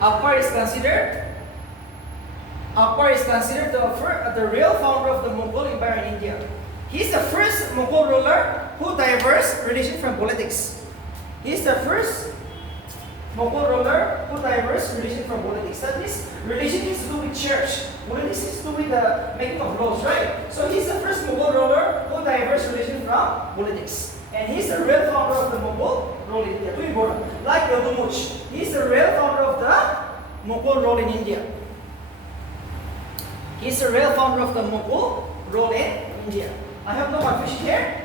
Akbar is considered the real founder of the Mughal Empire in India. He is the first Mughal ruler who diverged religion from politics. He is the first Mughal ruler who diverged religion from politics. That means religion is to do with church. Politics is to do with the making of laws, right? So he's the first Mughal ruler who diverged religion from politics. And he's the real founder of the Mughal rule in India. Too important. Like Iltutmish, he's the real founder of the Mughal rule in India. He's the real founder of the Mughal rule in India. I have no confusion here.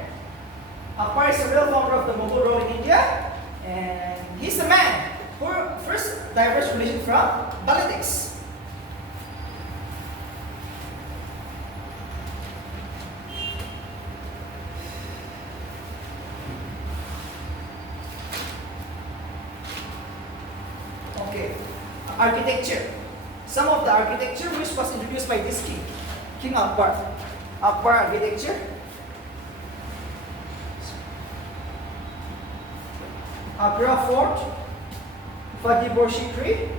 Akbar is the real founder of the Mughal rule in India, and he's the man who first diverged religion from politics. Okay, architecture. Some of the architecture which was introduced by this king, King Akbar. Akbar architecture. Agra Fort, Fatehpur Sikri,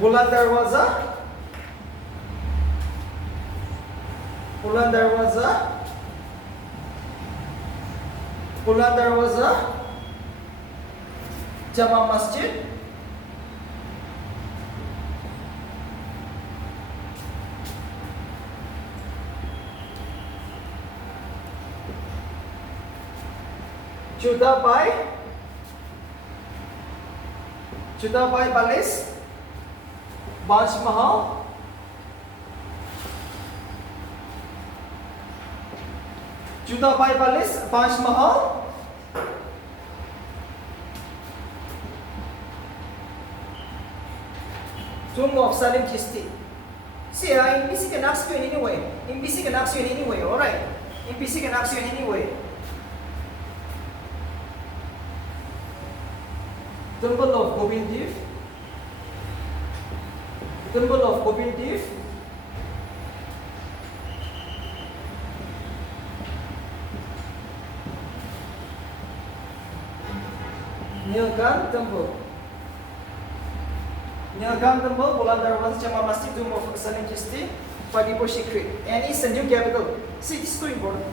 Buland Darwaza, Jama Masjid, Judabai Palace, Taj Mahal, Judabai Palace, Taj Mahal, Tomb of Salim Chishti. See, in PC can ask you in any way. Alright? In PC can ask you in any way. Temple of Govindev. Nilkan Temple, Buland Darwaza, Jama Masjid, Tomb of Salim Chishti, Fatehpur Sikri. And it's the new capital. See, this is too important.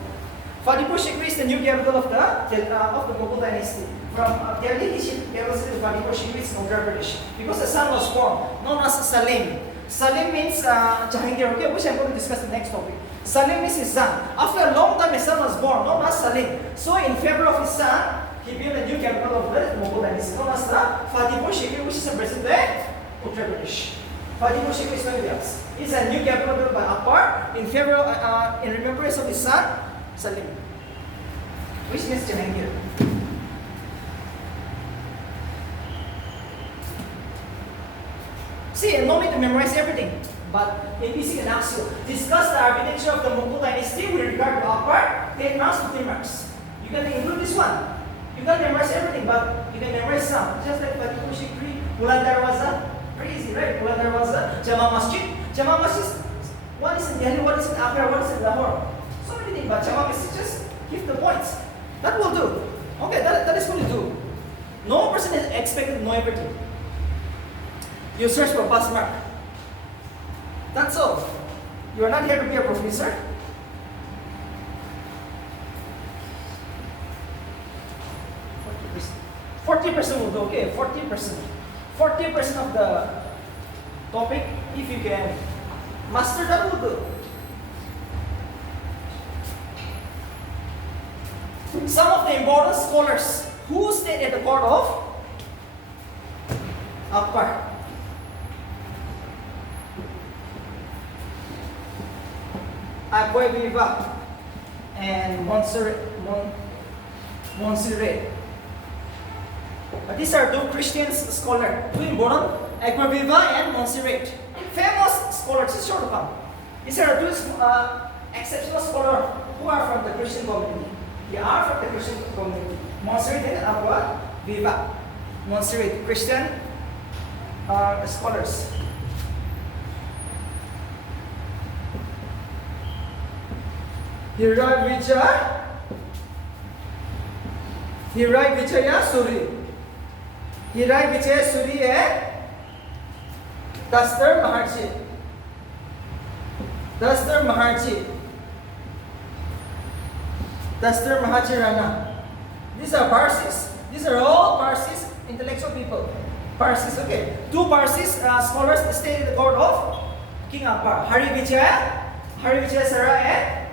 Fatehpur Sikri is the new capital of the Mughal dynasty. From Delhi, he shifted capital to Fatehpur Sikri in Uttar Pradesh. Because the son was born, known as Salim. Salim means Jahangir, okay, which I'm going to discuss in the next topic. Salim is his son. After a long time, his son was born, known as Salim. So in favor of his son, he built a new capital of the Mughal dynasty, known as the Fatehpur Sikri, which is a present day Uttar Pradesh. Fatehpur Sikri is going to be us. It's a new capital built by Akbar in favor in remembrance of his son Salim, which means Jahangir. See, no need to memorize everything, but APC can ask you discuss the architecture of the Mughal dynasty with regard to Akbar. 10 marks to 10 marks. You can include this one. You can't memorize everything, but you can memorize some. Just like Fatehpur Sikri, Buland Darwaza. Very easy, right? Buland Darwaza, Jama Masjid. Jama Masjid, one is in Delhi, one is in Agra, one is in Lahore. So many things, but Jama Masjid, just give the points. That will do. Okay, that is going to do. No person is expected to know everything. You search for pass mark. That's all. You are not here to be a professor. 40% will do, okay? 40%. 40% of the topic, if you can master, that will do. Some of the important scholars who stayed at the court of Akbar. Akbar and Montserrat. These are two Christian scholars, two important, Akbar and Montserrat. Famous scholars, is sure to come. These are two exceptional scholars who are from the Christian community. They are from the Christian community. Montserrat and Akbar. Montserrat, Christian, scholars. Vijaya Suri. Hirai Vijaya Suri and Dastar Maharshi. Dastar Maharshi Rana. These are Parsis. These are all Parsis, intellectual people. Parsis, okay. Two Parsis scholars stayed in the court of King Akbar. Hari Vijaya Sara and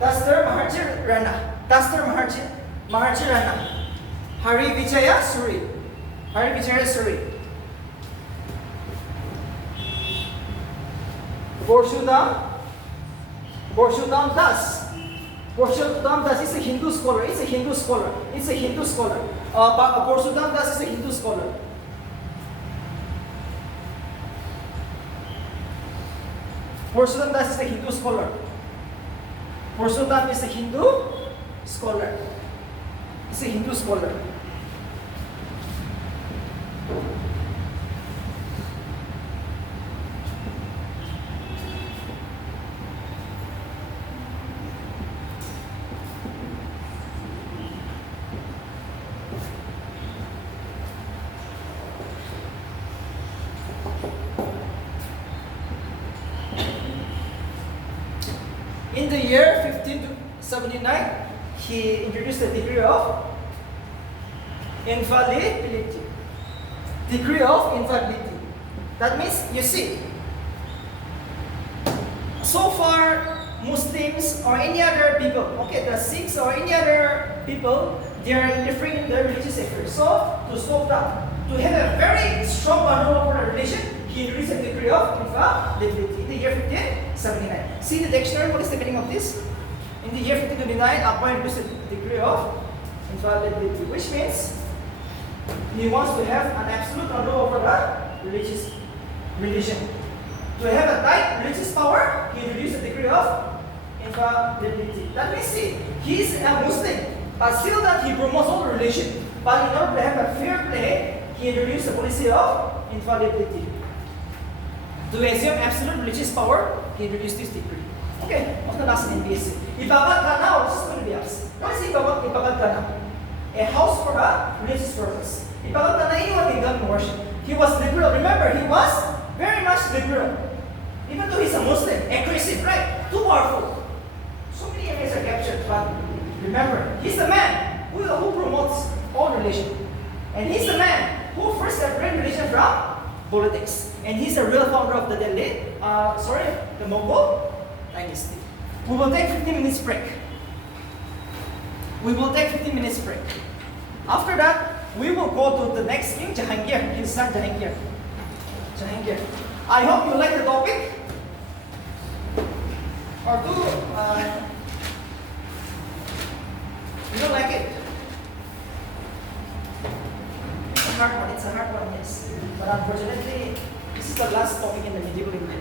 Dastar Maharshi Rana. Maharshi Rana. Hari Vijaya Suri. Borshudam Das. Borshudam Das is a Hindu scholar. Borshudam Das is a Hindu scholar. Borshudam Das is a Hindu scholar. Borshudam is a Hindu scholar. He's a Hindu scholar. In the year 1579, he introduced the decree of infallibility. That means, you see, so far Muslims or any other people, okay, the Sikhs or any other people, they are interfering in the religious affairs. So, to stop that, to have a very strong control over the religion, he introduced a decree of infallibility in the year 1579. See the dictionary, what is the meaning of this? In the year 1529, Akbar introduced a decree of infallibility, which means he wants to have an absolute control over the religion. To have a tight religious power, he introduced a decree of infallibility. That means, see, he is a Muslim, but still that he promotes all religion. But in order to have a fair play, he introduced a policy of infallibility. To assume absolute religious power, he introduced this decree. Okay, of the last NBSC. Ibagat Kana also is going to be asked. What is Ibagat Kana? A house for a religious purpose. Ibagat Kana, anyone can come and worship. He was liberal. Remember, he was very much liberal. Even though he's a Muslim, aggressive, right? Too powerful. So many areas are captured, but remember, he's the man who promotes all religion. And he's the man who first separated religion from politics. And he's the real founder of the the Mughal dynasty. We will take 15 minutes break. After that, we will go to the next king, Jahangir, his son Jahangir. I hope you like the topic. Or do you don't like it? It's a hard one, yes. But unfortunately, this is the last topic in the medieval India.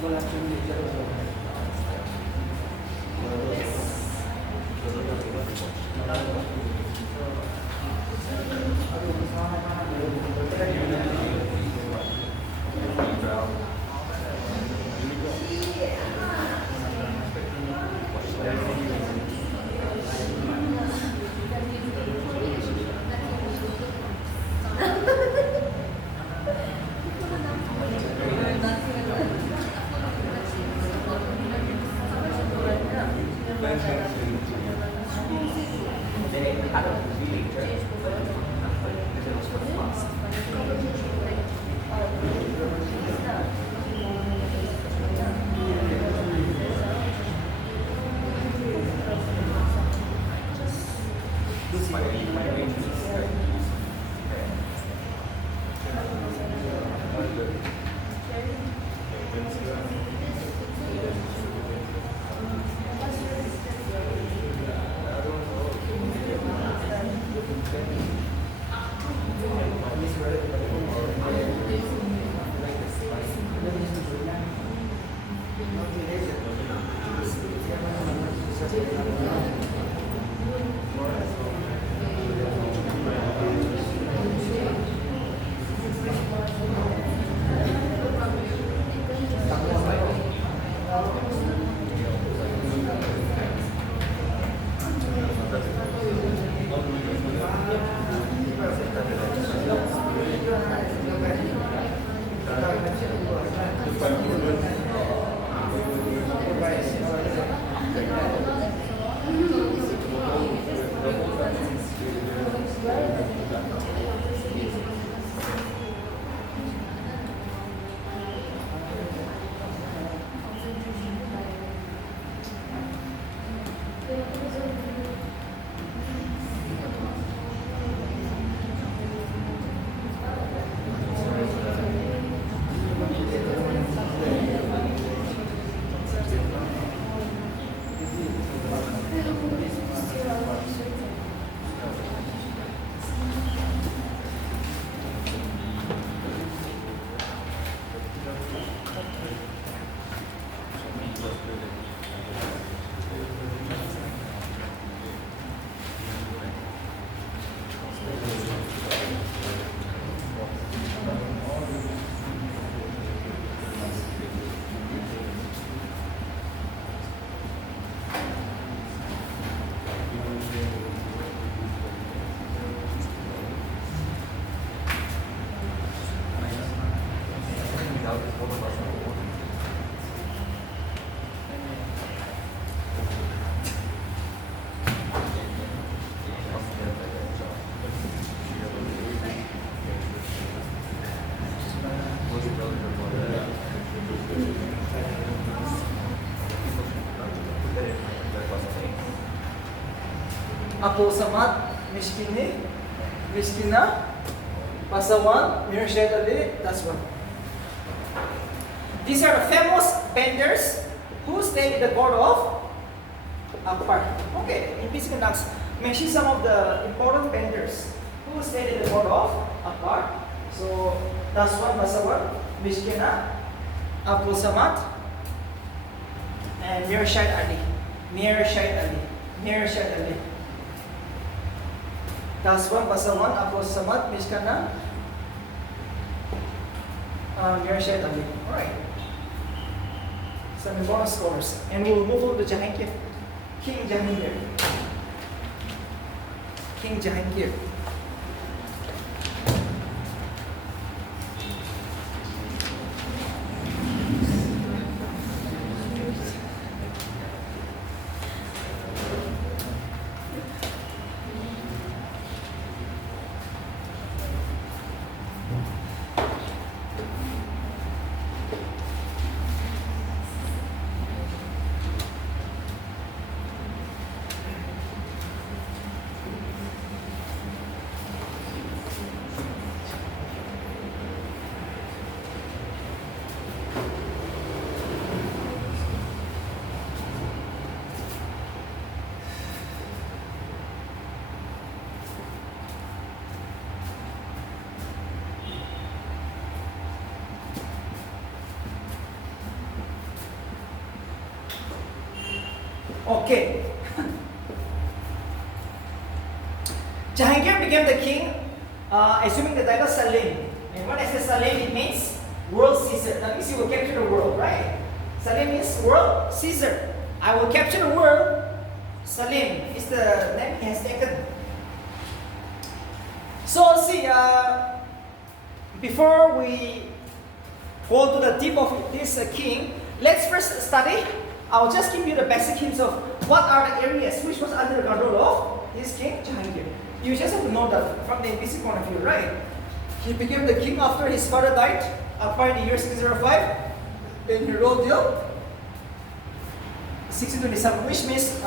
Wala siyang major. Apo Samad, Mishkina, Pasawan, Mirshad Ali, that's one. These are the famous benders who stayed in the court of Akbar. Okay, in physical terms, mention some of the important benders who stayed in the court of Akbar. So that's one, Pasawan, Mishkina, Apo Samad, and Mirshad Ali. Taswan, Pasawan, Apo Samad, Mishkana, Mirshad Ali. Alright. Some important scholars. And we will move on to Jahangir. King Jahangir. Okay. Jahangir became the king, assuming the title Salim. And when I say Salim, it means world Caesar. That means he will capture the world, right? Salim means world Caesar. I will capture the world. Salim is the name he has taken. So see, before we go to the tip of this king, let's first study. I'll just give you the basic hints of what are the areas which was under the control of this king Jahangir. You just have to know that from the basic point of view, right? He became the king after his father died, in the year 605. Then he ruled till 1627, which means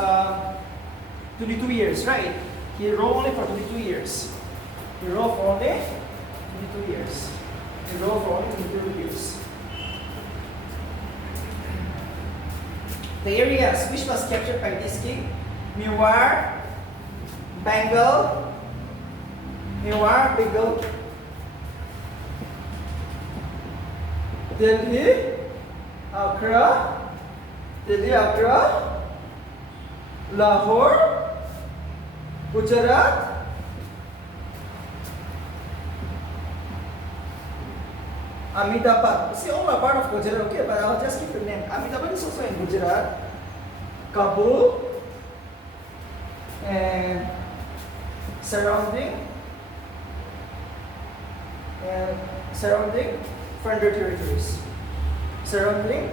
22 years, right? He ruled only for 22 years. He ruled for only 22 years. He ruled for only 22 years. The areas which was captured by this king: Mewar, Bengal, Delhi, Agra, Lahore, Gujarat, Ahmedabad. See, all are part of Gujarat, okay? But I'll just give the name. Ahmedabad is also in Gujarat. Kabul and surrounding frontier territories. Surrounding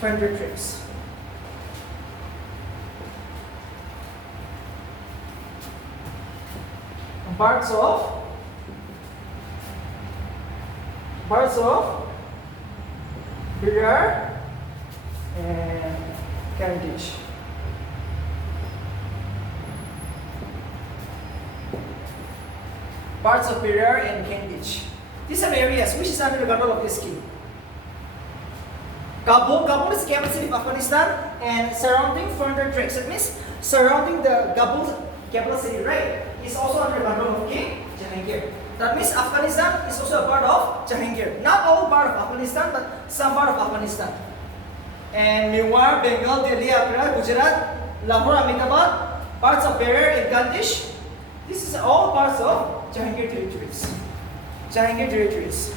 frontier territories. Parts of Bihar and Kandij. Parts of Bihar and Kandij. These are the areas which is under the control of this king. Kabul is the capital city of Afghanistan and surrounding frontier tracts. It means surrounding the Kabul capital city, right, is also under the control of King Jahangir. That means Afghanistan is also a part of Jahangir. Not all part of Afghanistan, but some part of Afghanistan. And Mewar, Bengal, Delhi, Agra, Gujarat, Lahore, Ahmedabad, parts of Berar and Kandij. This is all parts of Jahangir territories. Jahangir territories.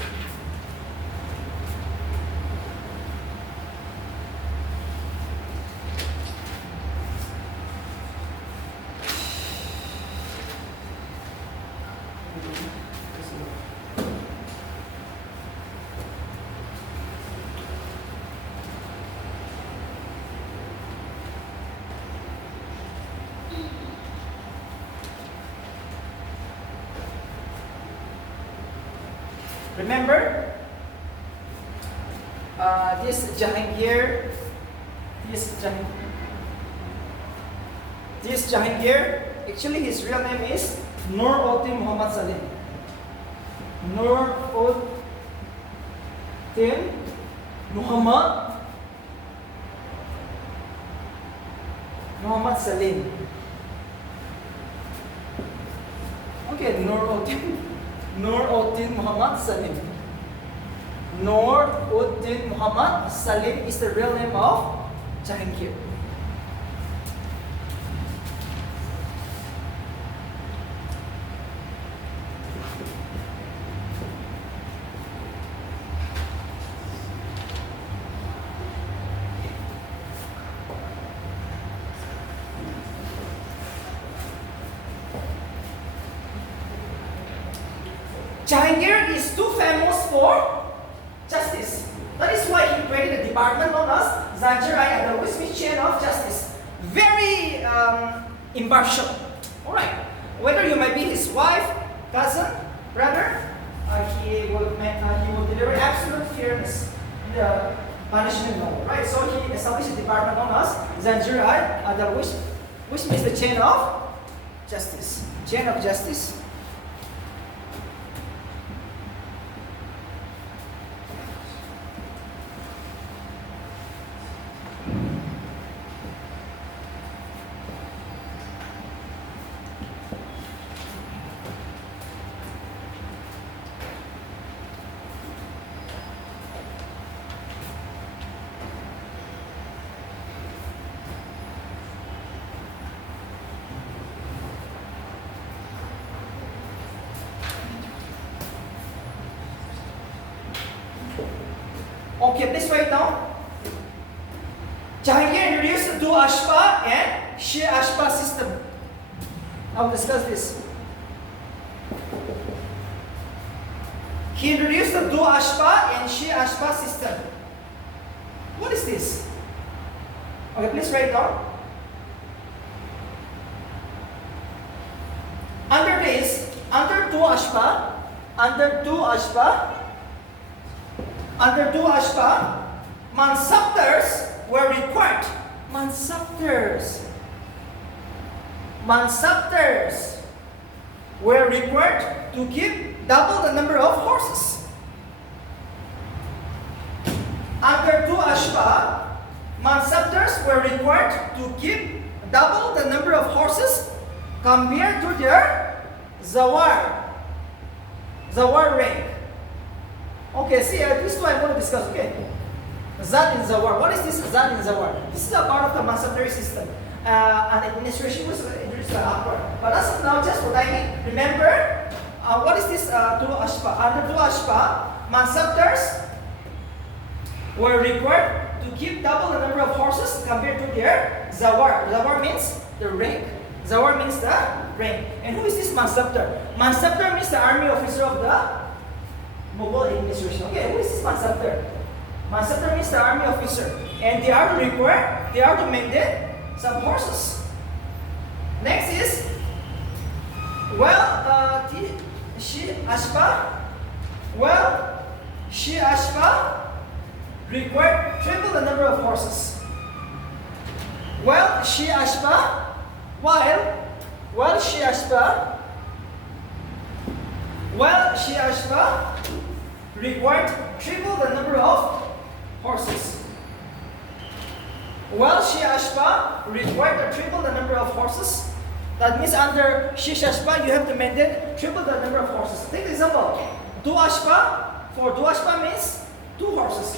Remember, this Jahangir, actually his real name is Nur-ud-Din Muhammad Salim. Nur-ud-Din Muhammad Salim. Okay, Nur-ud-Din Muhammad Salim. Nur-ud-Din Muhammad Salim is the real name of Jahangir. Jahangir is too famous for justice. That is why he created a department known as Zanjirai, the Westminster chain of justice. Very impartial. Alright. Whether you might be his wife, cousin, brother, he will deliver absolute fairness in the punishment law. Right? So he established a department known as Zanjirai, which means the chain of justice. Chain of justice. Okay, please write down. Jahangir introduced the Do-Ashpa and Shi-Ashpa system. I will discuss this. He introduced the Do-Ashpa and Shi-Ashpa system. What is this? Okay, please write down. Under this, under Do-Ashpa, Mansabdars were required. Mansabdars were required to keep double the number of horses. Under Do-Ashpa, Mansabdars were required to keep double the number of horses compared to their Zawar rank. Okay, see, this is what I want to discuss. Okay, Zat in Zawar. What is this Zat in Zawar? This is a part of the Mansabdari system. And administration was introduced by Akbar. But as of now, just for timing, remember what is this Do-Ashpa? Under Do-Ashpa, Mansabdars were required to keep double the number of horses compared to their Zawar. Zawar means the rank. Zawar means the rank. And who is this Mansabdar? Mansabdar means the army officer of the Mughal administration. Okay, who is this Mansabdar? Mansabdar means the army officer. And they are required, they are to maintain some horses. Next is, Shi-Ashpa required triple the number of horses. Shi-Ashpa required triple the number of horses. Shi-Ashpa required triple the number of horses. That means under Shi-Ashpa you have to maintain triple the number of horses. Take example. Do-Ashpa, for Do-Ashpa means 2 horses.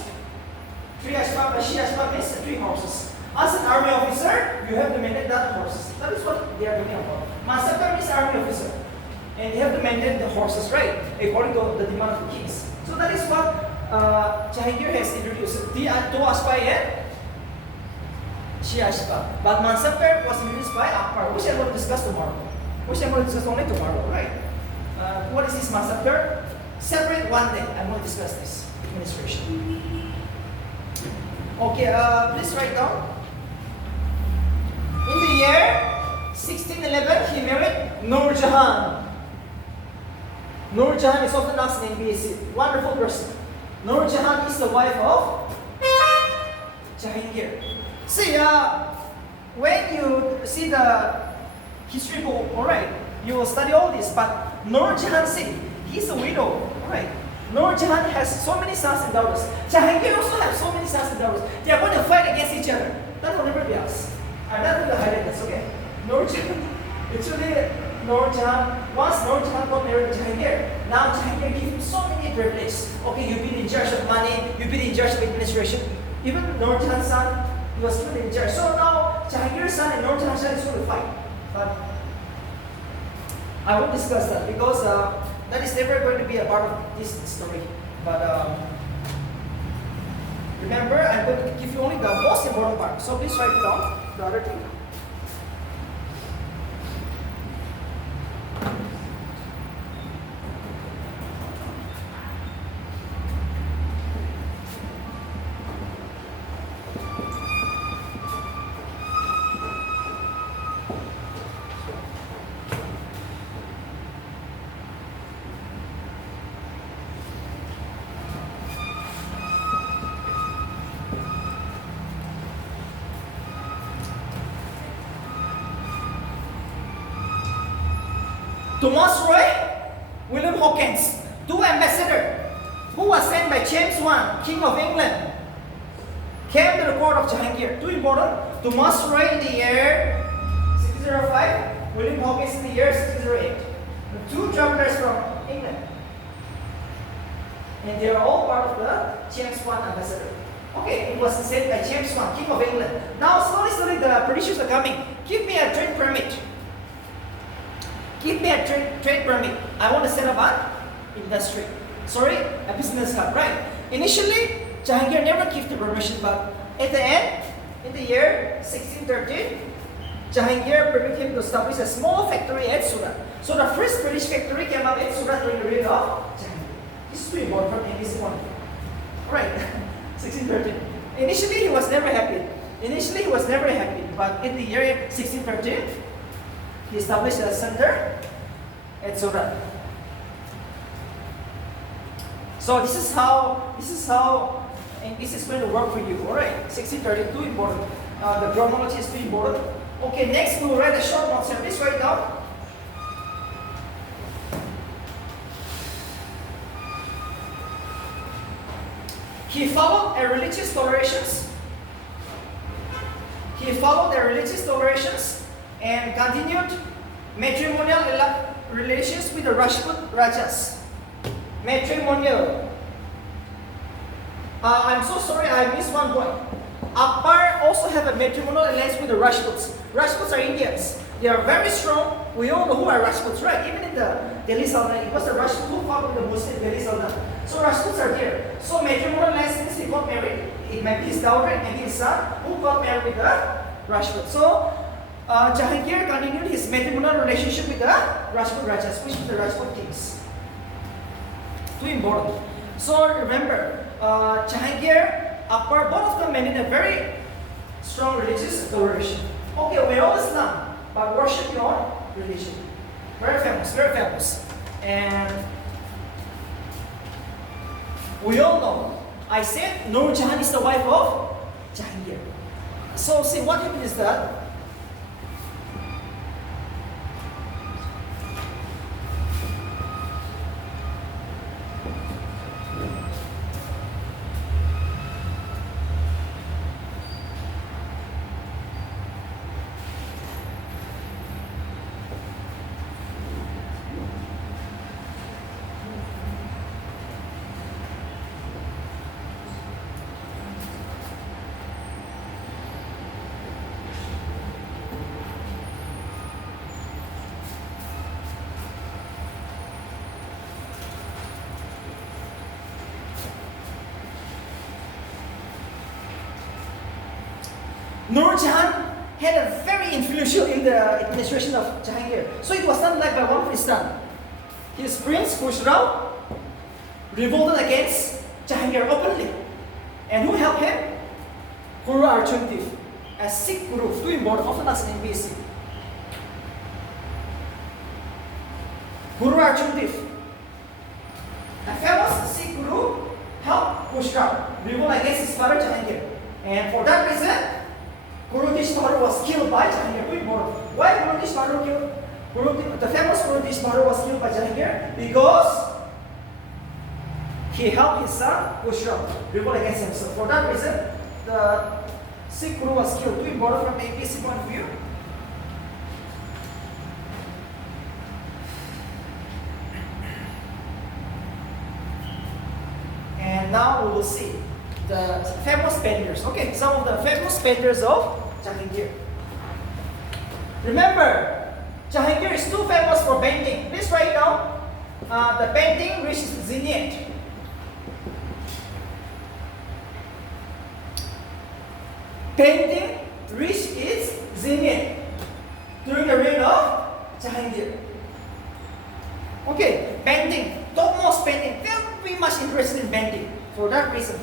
Shi-Ashpa means 3 horses. As an army officer, you have to maintain that horses. That is what they are talking about. Mansabdar means army officer. And they have to maintain the horses, right? According to the demand of the kings. So that is what Jahangir has introduced. Do-Ashpa and Shi-Ashpa. But Mansabdar was introduced by Akbar, which I will discuss tomorrow. Which I will discuss only tomorrow, right? What is this Mansabdar? Separate one day. I will discuss this administration. Okay, please write down. In the year 1611, he married Nur Jahan. Nur Jahan is often asked in BSc. Wonderful person. Nur Jahan is the wife of Jahangir. See, when you see the history book, alright, you will study all this, but Nur Jahan, see, he's a widow, alright. Nur Jahan has so many sons and daughters. Jahangir also has so many sons and daughters. They are going to fight against each other. That will never be us. I'm not going to highlight this, okay? Nur Jahan, actually, Nur Jahan, once Nur Jahan got married to Jahangir, now Jahangir gives him so many privileges. Okay, you've been in charge of money, you've been in charge of administration. Even Nur Jahan's son, he was put in charge. So now Jahangir's son and Nur Jahan's son is going to fight. But I won't discuss that because that is never going to be a part of this story. But remember, I'm going to give you only the most important part. So please write it down, the other thing. Thomas Roy, William Hawkins, 2 ambassadors who was sent by James I, King of England, came to the court of Jahangir. 2 important. Thomas Roy in the year 1605, William Hawkins in the year 1608. The 2 travelers from England. And they are all part of the James I ambassador. Okay, it was sent by James I, King of England. Now slowly the Britishers are coming. Give me a trade permit. Give me a trade permit. I want to set up an industry. Sorry, a business hub, right? Initially, Jahangir never gave the permission, but at the end, in the year 1613, Jahangir permitted him to establish a small factory at Surat. So the first British factory came up at Surat during the reign of Jahangir. This is pretty important in this one. Alright, 1613. Initially, he was never happy. But in the year 1613, he established a center at Surat. So this is how, and this is going to work for you. Alright, 1632 important. The chronology is too important. Okay, next we will write a short note here. Please write down. He followed a religious tolerations. And continued matrimonial relations with the Rajput Rajas. Matrimonial. I'm so sorry, I missed one point. Akbar also have a matrimonial alliance with the Rajputs. Rajputs are Indians. They are very strong. We all know who are Rajputs, right? Even in the Delhi Sultanate, it was the Rajput who fought with the Muslim Delhi Sultanate. So Rajputs are there. So matrimonial alliance means he got married. It might be his daughter, it might be his son, who got married with the Rajput. So Jahangir continued his matrimonial relationship with the Rajput Rajas, which is the Rajput kings. Too important. So remember, Jahangir, Akbar, both of them maintained a very strong religious toleration. Okay, we're all Islam, but worship your religion. Very famous. And we all know, I said Nur Jahan is the wife of Jahangir. So see, what happened is that Nur Jahan had a very influential in the administration of Jahangir. So it was not like by one of his son. His prince, Khusrau, revolted against Jahangir openly. And who helped him? Guru Arjan Dev, a Sikh guru, too important, often asked in MPSC. Guru Arjan Dev, a famous Sikh guru, helped Khusrau revolt against his father Jahangir. And for that reason, Guru Tesh Bahadur was killed by Jahangir. Why Guru Tesh Bahadur killed? The famous Guru Tesh Bahadur was killed by Jahangir because he helped his son Khusrau revolt against him. So for that reason, the Sikh Guru was killed. Too important from the APC point of view. And now we will see the famous painters. Okay, some of the famous painters of Jahangir. Remember, Jahangir is too famous for painting. Please write down the painting reached zenith. Painting reached its zenith during the reign of Jahangir. Okay, painting, topmost painting, very much interested in painting. For that reason.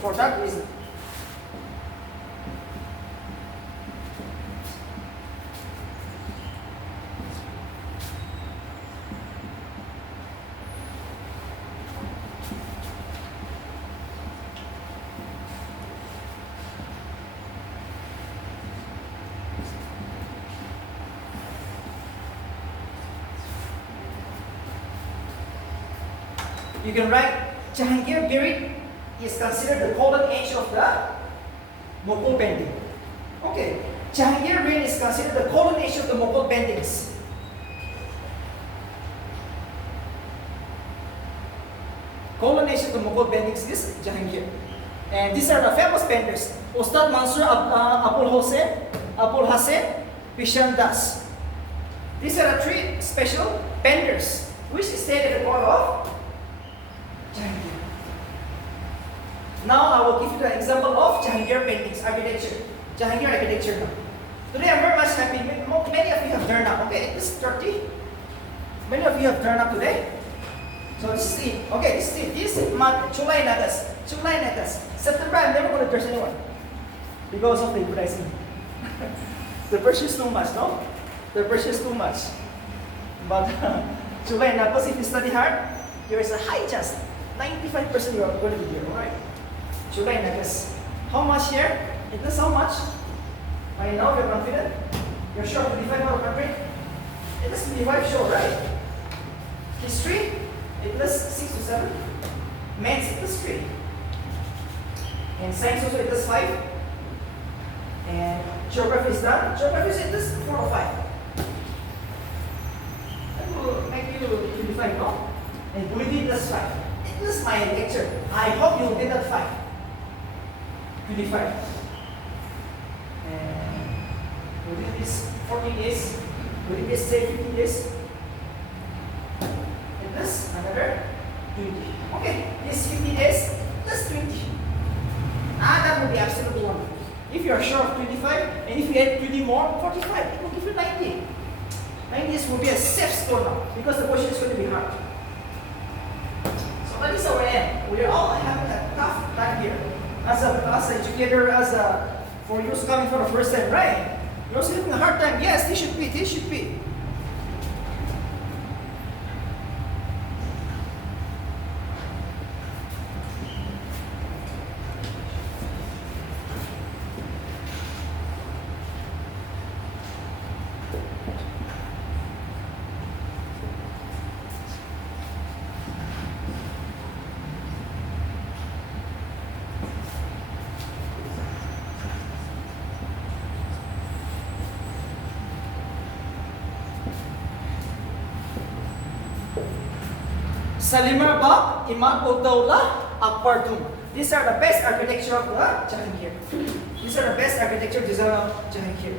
You can write Jahangir period is considered the golden age of the Mughal painting. Okay, Jahangir reign is considered the golden age of the Mughal paintings. Golden age of the Mughal paintings is Jahangir. And these are the famous painters. Ustad Mansur Abul Hassan, Bishan Das. These are the three special painters which stayed at the court of Jahangir. Now I will give you the example of Jahangir paintings, architecture. Jahangir architecture now. Today I'm very much happy. Many of you have turned up. Okay, this is 30. Many of you have turned up today. So this is it. Okay, this is it. This is month, July and August. July and August. September, I'm never going to dress anyone. Because of the advertising. The pressure is too much, no? The pressure is too much. But July and August, if you study hard, there is a high chance. 95% you are going to be here, alright? July and August. How much here? It is how much? I know you're confident. You're sure 25 out of 100? It is 25 sure, right? History, it is 6 to 7. Maths, it is 3. And science also, it is 5. And geography is done. Geography is it is 4 or 5. That will make you 25, no? And politics, it is 5. It is my lecture. I hope you will get that 5. 25. And within this 40 days, within this say 50 days, it is another 20. Okay, this 50 days, plus 20. That will be absolutely wonderful. If you are sure of 25, and if you add 20 more, 45, it will give you 90. 90 will be a safe score now, because the question is going to be hard. So that is our end. We are all having a tough time here. As an educator, for you coming for the first time, right? You're also having a hard time. Yes, this should be, this should be. Salimar Bab, Imam Uddaullah, Akbar Tomb. These are the best architecture of the Jahangir. These are the best architecture design of Jahangir.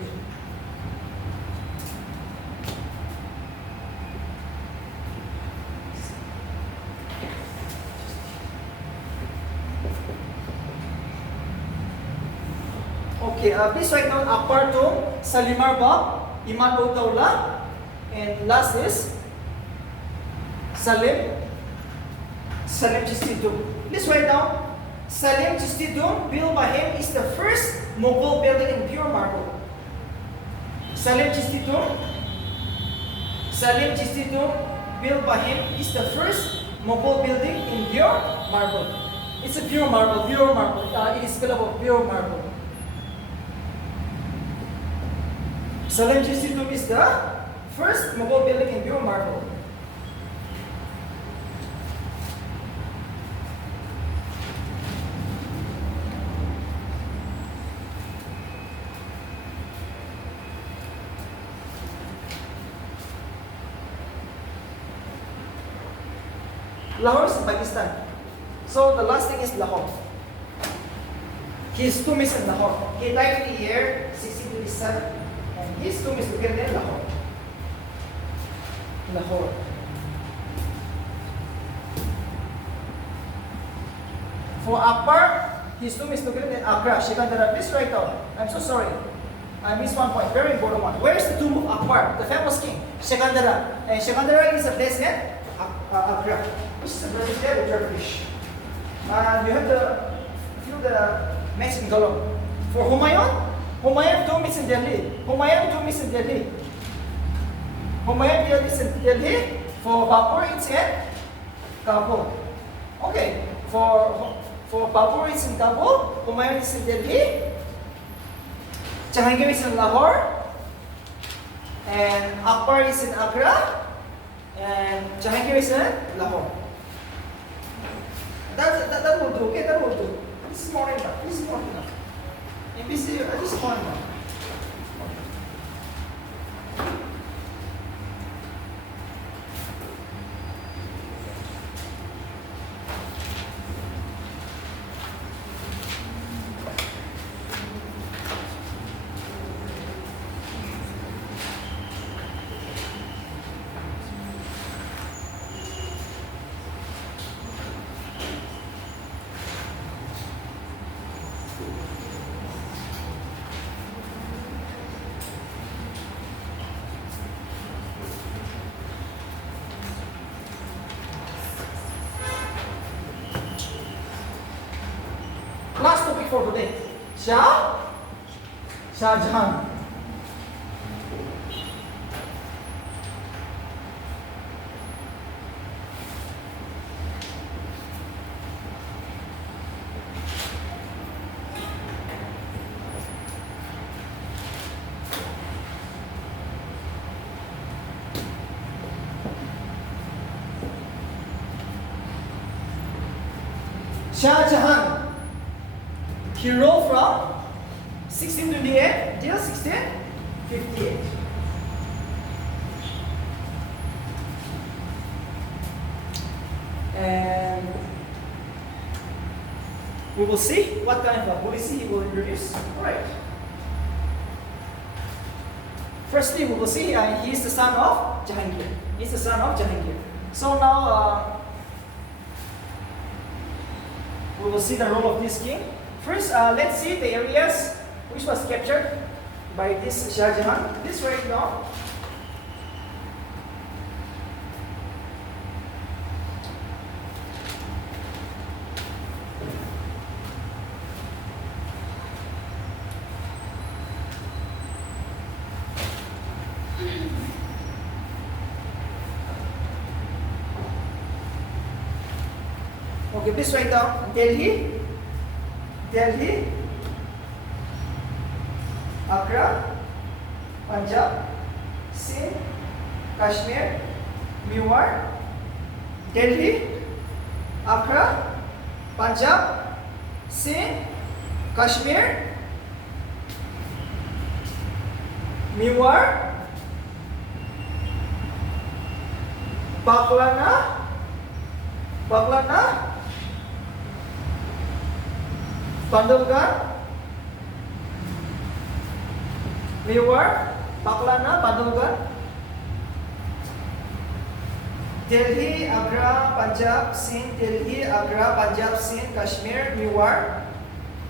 Okay, please write down Akbar Tomb, Salimar Bab, Imam Uddaullah, and last is Salim Chishti Tomb. Please write down Salim Chishti Tomb, built by him, is the first Mughal building in pure marble. Salim Chishti Tomb, built by him, is the first Mughal building in pure marble. It's a pure marble, it is built of pure marble. Salim Chishti Tomb is the first Mughal building in pure marble. Lahore is in Pakistan. So the last thing is Lahore. His tomb is in Lahore. He died in the year 1627, and his tomb is located in Lahore. Lahore. For Akbar, his tomb is located in Agra, Shikandara. Please write down. I'm so sorry. I missed one point, very important one. Where is the tomb of Akbar, the famous king? Shikandara. And Shikandara is a place in Agra. This is a British there, which are British. You have to feel the Mexican color. For Humayun tomb is in Delhi. Humayun is in Delhi. For Babur, it's in Kabul. Okay. For Babur, it's in Kabul. Humayun is in Delhi. Jahangir is in Lahore. And Akbar is in Agra. And Jahangir is in Lahore. That will do, okay? That will do. This is more enough. This is more enough. And this is more enough. for today. Shah Jahan. Shah Jahan, he ruled from 1628 till 1658. And we will see what kind of policy he will introduce. Alright. Firstly, we will see he is the son of Jahangir. He is the son of Jahangir. So now we will see the role of this king. First, let's see the areas which was captured by this Shah Jahan. This right now. Okay, please write down Delhi, Agra, Punjab, Sindh, Kashmir, Mewar, Delhi, Agra, Punjab, Sindh, Kashmir, Mewar, Baklana, Bandhavgarh, Mewar, Baklana, Bandhavgarh, Delhi, Agra, Punjab, Sindh, Delhi, Agra, Punjab, Sindh, Kashmir, Mewar,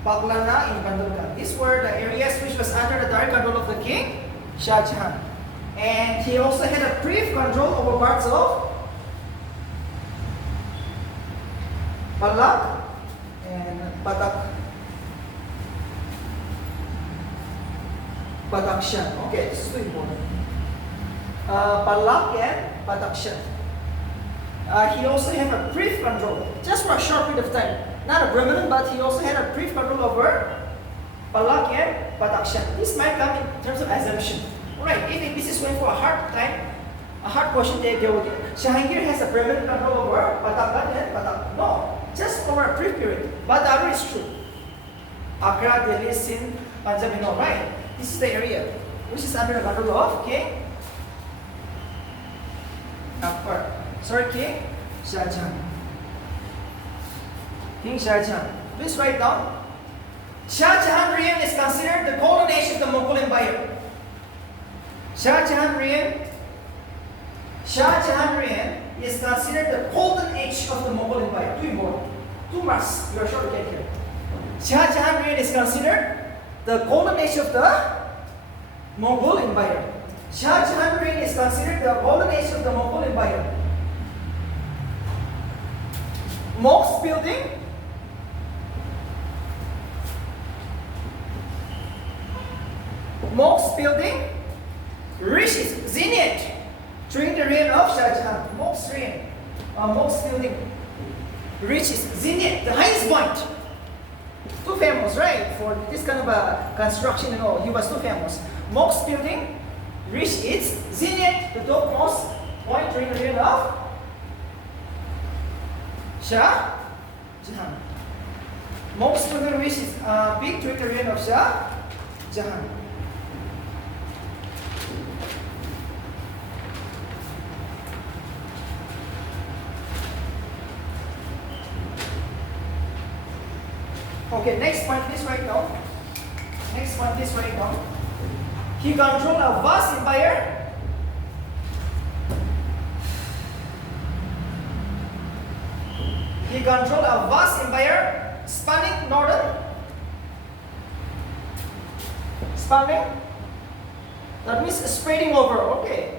Baklana in Bandhavgarh. These were the areas which was under the direct control of the king Shah Jahan. And he also had a brief control over parts of Balak and Badakhshan. Okay, this is too important. Balak and Badakhshan. He also had a brief control, just for a short period of time. Not a permanent, but he also had a brief control over Balak and Badakhshan. This might come in terms of assumption. Right, if this is going for a hard time, a hard question they will get. Jahangir has a permanent control over Badakhshan and Badak. No, just over a brief period. But the other is true. Agra, Delhi, Sindh, Punjab, you know, right? This is the area which is under the control of King Akbar. Sorry, King Shah Jahan. King Shah Jahan. Please write down. Shah Jahan reign is considered the golden age of the Mughal Empire. Shah Jahan reign is considered the golden age of the Mughal Empire. Two important. Two marks you are sure to get here. Shah Jahan reign is considered the golden age of the Mughal Empire. Shah Jahan reign is considered the golden age of the Mughal Empire. Mosque building reached its zenith during the reign of Shah Jahan. Mosque building reached its zenith, the highest point. Too famous, right? For this kind of a construction, you know, he was too famous. Mosque building reached its zenith, the topmost point during the reign of Shah Jahan. Mosque building reached its peak during the reign of Shah Jahan. Okay, next point, please write down. He controlled a vast empire. Spanning northern. That means spreading over. Okay.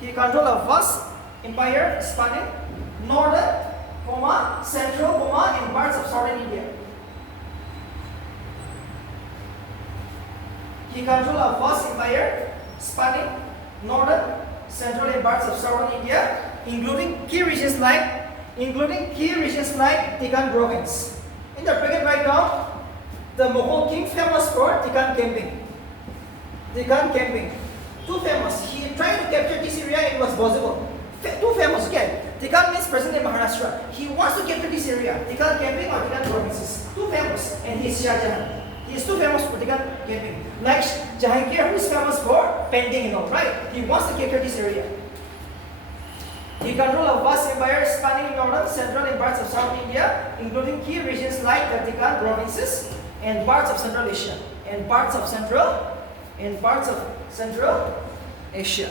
He controlled a vast empire spanning northern, central, and parts of southern India. He controlled a vast empire spanning northern, central and parts of southern India, including key regions like Deccan province. In the bracket right now, the Mughal king famous for Deccan camping. Deccan camping. Too famous. He tried to capture this area, it was possible. Too famous again. Deccan means present in Maharashtra. He wants to capture this area. Deccan camping or Deccan provinces. Too famous. And he is Shah Jahan. He is too famous for Deccan camping. Like Jahangir, who is famous for painting and all, right? He wants to capture this area. He controlled a vast empire spanning northern, central and parts of South India, including key regions like the Deccan provinces and parts of Central Asia. And parts of Central Asia.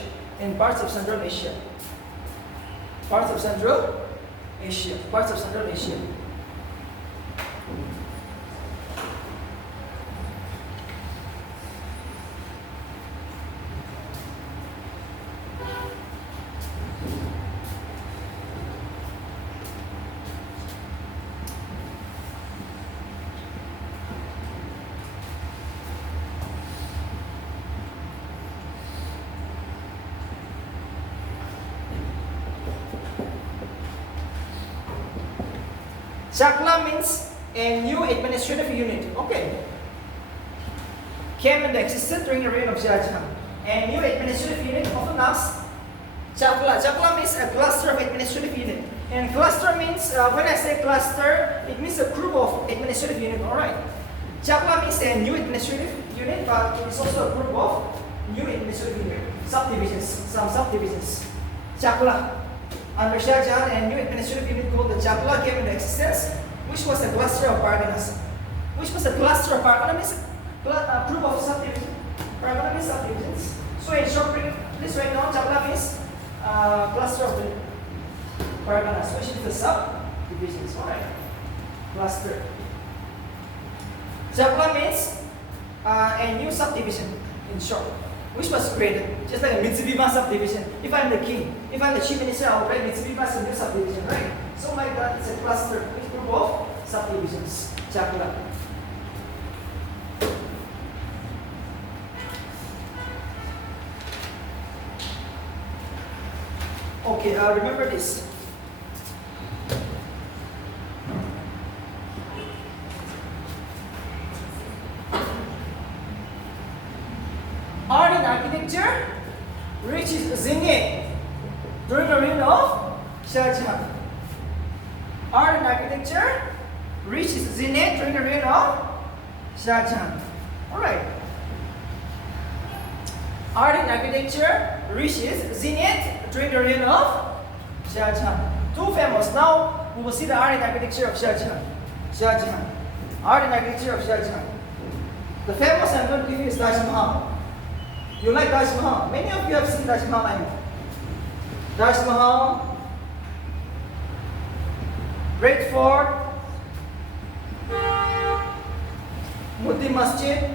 Chakla means a new administrative unit. Okay. Came into existence during the reign of Shah Jahan. A new administrative unit, often asked Chakla. Chakla means a cluster of administrative unit. And cluster means, when I say cluster, it means a group of administrative unit. Alright. Chakla means a new administrative unit, but it is also a group of new administrative unit. Subdivisions, some subdivisions. Chakla. Under Shah Jahan, a new administrative unit called the Chakla came into existence, which was a cluster of parganas. Pargana means a group of subdivisions. Pargana means subdivisions. So in short, this right now, Chakla means cluster of the parganas, which is the subdivisions. Alright. Cluster. Chakla means a new subdivision, in short, which was created, just like a Mitsubima subdivision. If I'm the king, if I'm the chief minister, I'll write Mitsubima as a new subdivision, right? So like that, it's a cluster, a group of subdivisions. Chakla. Okay, remember this. Art and architecture reaches zenith during the reign of Shah Jahan. Art and architecture reaches zenith during the reign of Shah Jahan. Alright. Art and architecture reaches zenith during the reign of Shah Jahan. Too famous. Now we will see the art and architecture of Shah Jahan. Art and architecture of Shah Jahan. The famous I'm going to give you is Taj Mahal. You like Taj Mahal? Many of you have seen Taj Mahal, I know. Taj Mahal, Great Fort, Moti Masjid,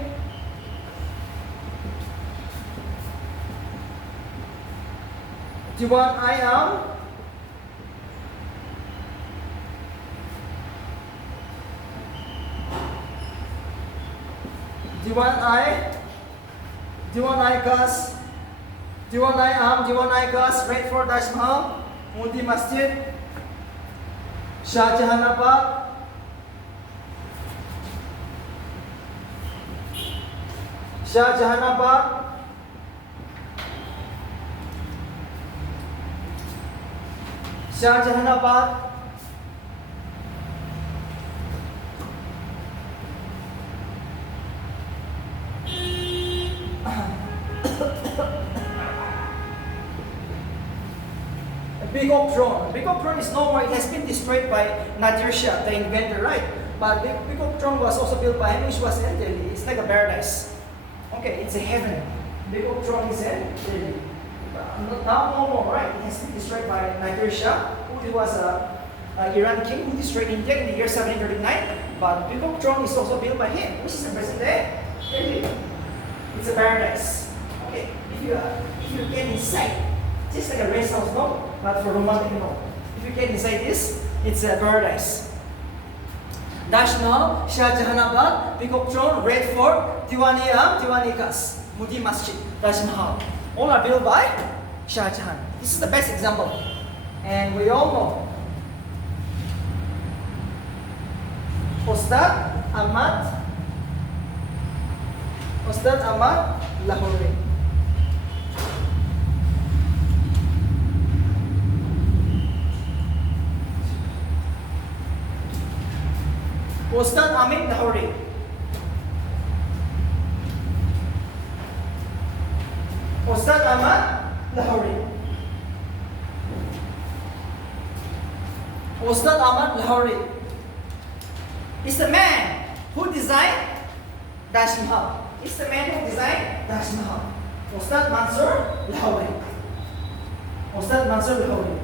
Diwan Ayam, Diwan Gas, Great Fort, Taj Mahal, Moti Masjid, Shah Jahanabad, Big Oak Throne is no more. It has been destroyed by Nadir Shah, the inventor, right? But Big Oak Throne was also built by him, which was in Delhi. It's like a paradise. Okay, it's a heaven. Big Oak Throne is in Delhi. Now no more, right? It has been destroyed by Nadir Shah, who was an Iran king who destroyed India in the year 1739. But Big Oak Throne is also built by him, which is in present day Delhi. It's a paradise. Okay, if you get inside, just like a rest house, no? But for romantic, no. If you get inside this, it's a paradise. Taj Mahal, Shah Jahanabad, Peacock Throne, Red Fort, Diwani Khas, Mudi Masjid, Taj Mahal. All are built by Shah Jahan. This is the best example. And we all know Ustad Ahmad Lahori. Ustad Ahmad Lahori. Ustad Ahmad Lahori. Ustad Ahmad Lahori is the man who designed Taj Mahal. Is the man who designed Taj Mahal. Ustad Mansur Lahori. Ustad Mansur Lahori.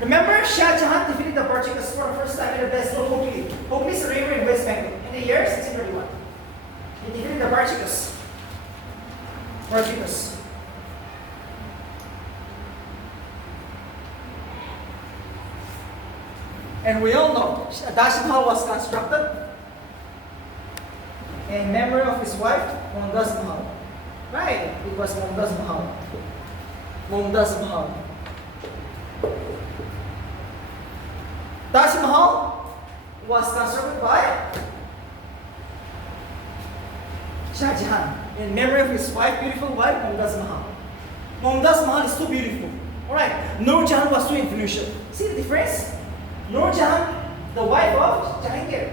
Remember, Shah Jahan defeated the Portuguese for the first time in the Battle of Hooghly. Hooghly is a river in West Bengal in the year 1631. He defeated the Portuguese. And we all know Taj Mahal was constructed in memory of his wife, Mumtaz Mahal. Right, it was Mumtaz Mahal. Mumtaz Mahal. Taj Mahal was constructed by Shah Jahan in memory of his wife, beautiful wife, Mumtaz Mahal. Mumtaz Mahal is too beautiful. Alright, Nur Jahan was too influential. See the difference? Nur Jahan, the wife of Jahangir,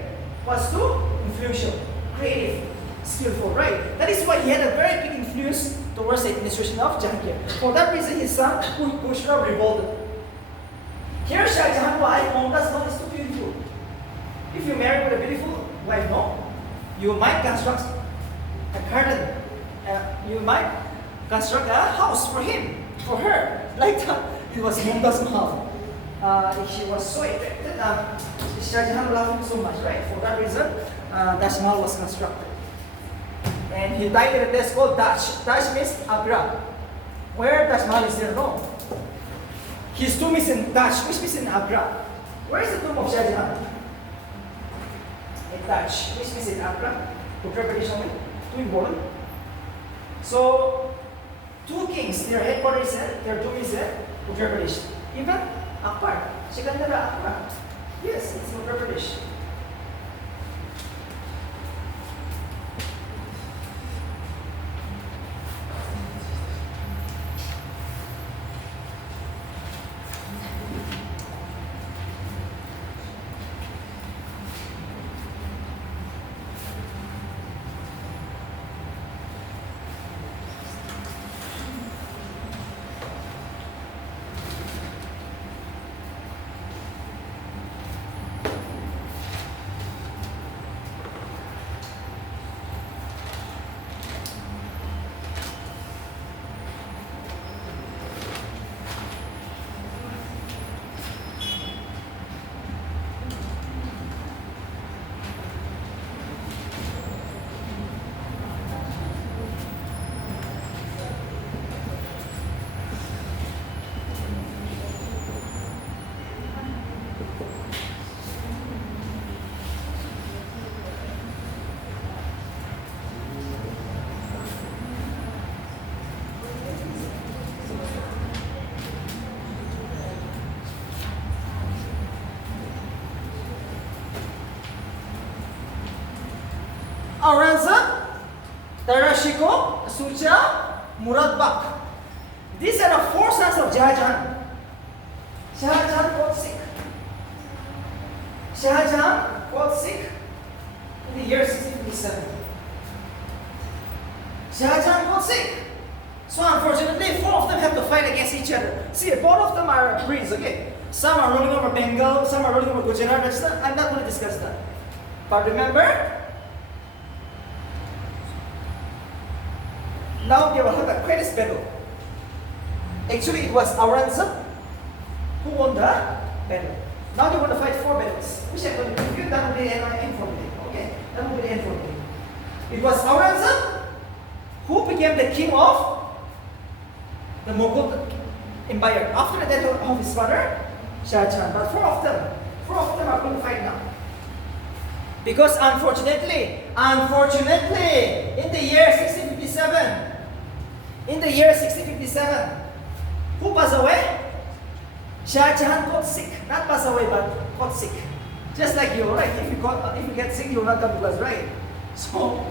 was too influential, creative, skillful, right? That is why he had a very big influence towards the administration of Jahangir. For that reason, his son, Kushra, revolted. Here, Shah Jahan's wife, Mumtaz Mahal is too beautiful. If you marry with a beautiful wife, no, you might construct a garden. You might construct a house for him, for her. Like that. It was Mumtaz Mahal. She was so attracted. Shah Jahan loved him so much, right? For that reason, Taj Mahal was constructed. And he died in a place called Taj. Taj means Agra. Where Taj Mahal is there? No. His tomb is in Taj, which means in Agra. Where is the tomb of Shah Jahan? In Taj, which means in Agra. Uttar Pradesh only. Too important. So, two kings, their headquarters is there, their tomb is there, Uttar Pradesh. Even Akbar, Sikandara Akbar. Yes, it's Uttar Pradesh. Aurangzeb, Tarashiko, Sucha, Muradbak. These are the four sons of Shah Jahan. Shah Jahan got sick. Shah Jahan got sick in the year 1657. Shah Jahan got sick. So unfortunately, four of them have to fight against each other. See, both of them are princes, okay? Some are ruling over Bengal, some are ruling over Gujarat. I'm not going to discuss that. But remember, now they will have the greatest battle. Actually, it was Aurangzeb who won the battle. Now they want to fight four battles. Which I'm going to give you. That will be the end for me. Okay? That will be the end for me. It was Aurangzeb who became the king of the Mughal Empire after the death of his father, Shah Jahan. But four of them are going to fight now. Because unfortunately, in the year 1657, who passed away? Shah Jahan got sick. Not passed away, but got sick. Just like you, right? If you get sick, you will not come to class, right? So,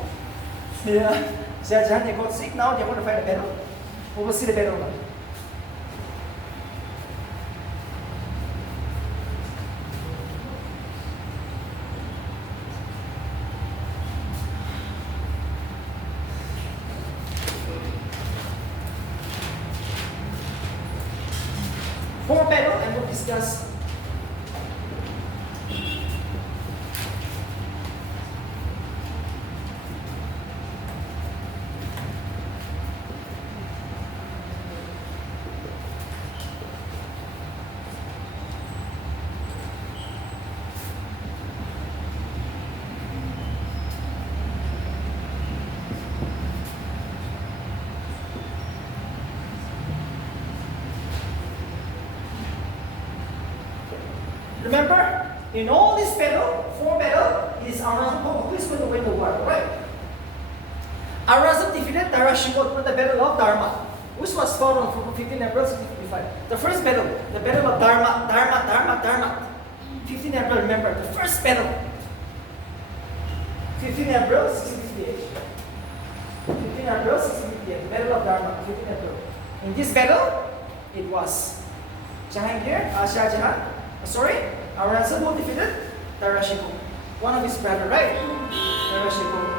yeah, Shah Jahan, they got sick. Now they want to fight a battle. We will see the battle now. Four battle and we'll discuss. Remember, in all this battle, four battle, it is Aurangzeb who is going to win the war, right? Aurangzeb defeated Dara Shikoh in the battle of Dharma, which was fought on 15 April 1655. The first battle, the battle of Dharma. 15 April, remember, the first battle. 15 April 1658. 15 April 1658, battle of Dharma, 15 April. In this battle, it was Shah Jahan, Aurangzeb who defeated Dara Shikoh, one of his brother, right? Dara Shikoh.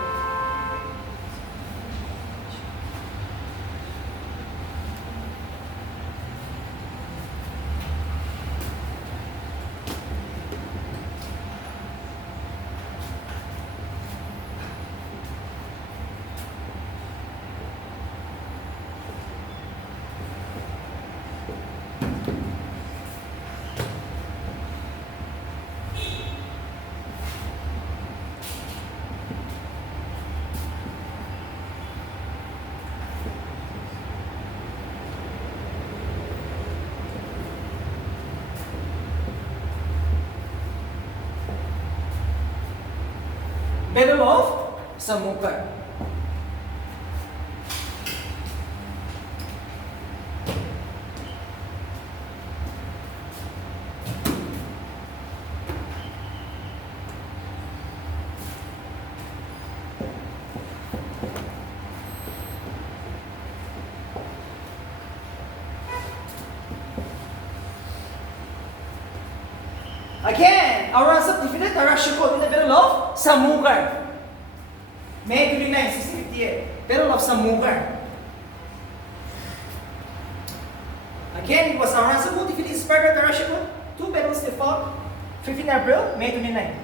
Battle of Samukar. Again, Aurangzeb defeated Dara Shikoh in the Battle of Samukar. May 29, 1658. Battle of Samukar. Again, it was Aurangzeb who defeated his brother Dara Shikoh. Two battles they fought. 15 April, May 29.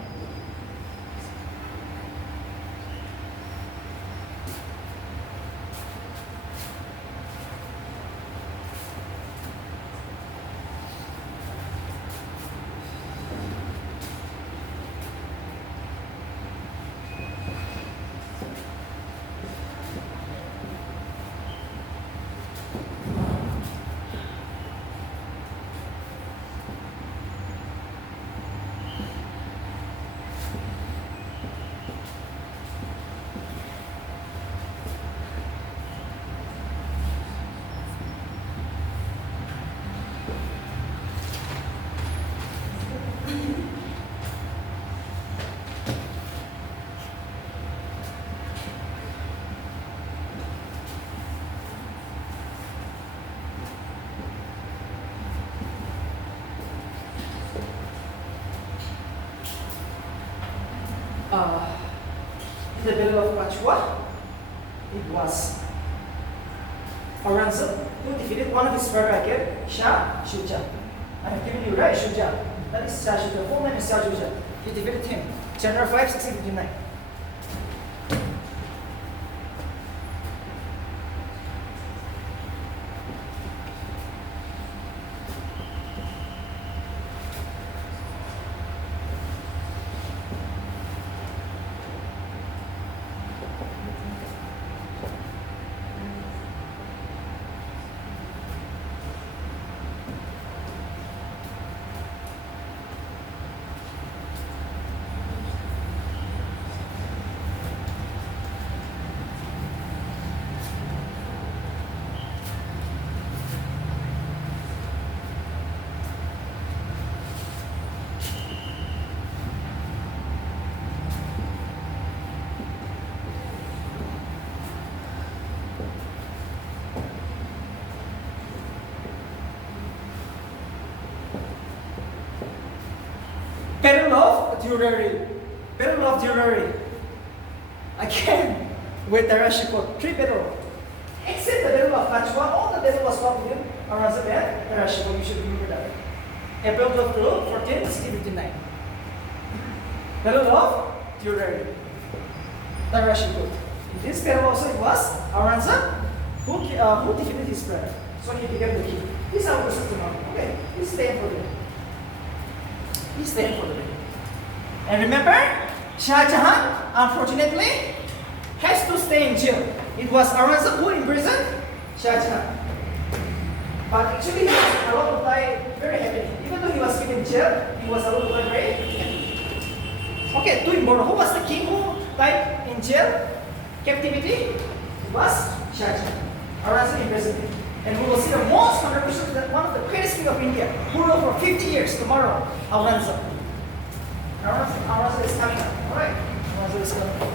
in the Battle of Kachua, it was Aurangzeb who defeated one of his brother again, Shah Shuja. I have given you right, Shuja. That is Shah Shuja. Full name is Shah Shuja. He defeated him. January 5, 1659. Battle of Durari. Battle of Durari. Again, with Tarashiko, 3 battles. Except the Battle of Kachua, all the battle was fought with Aurangzeb and Tarashiko. You should remember that. April 12, 14, 1659. Battle of Durari. Tarashiko. In this battle also it was Aurangzeb who defeated his brother. So he became the king. This is our system. Okay, please stand for them. Please stand for the day. And remember, Shah Jahan, unfortunately, has to stay in jail. It was Aurangzeb who imprisoned Shah Jahan. But actually, he was allowed to die very happily. Even though he was given jail, he was allowed to die very happily. Okay, too important. Who was the king who died in jail? Captivity? It was Shah Jahan. Aurangzeb imprisoned him. And we will see the most controversial, one of the greatest king of India, who ruled for 50 years tomorrow, Aurangzeb. Aurangzeb is coming up. Alright? Aurangzeb is coming up.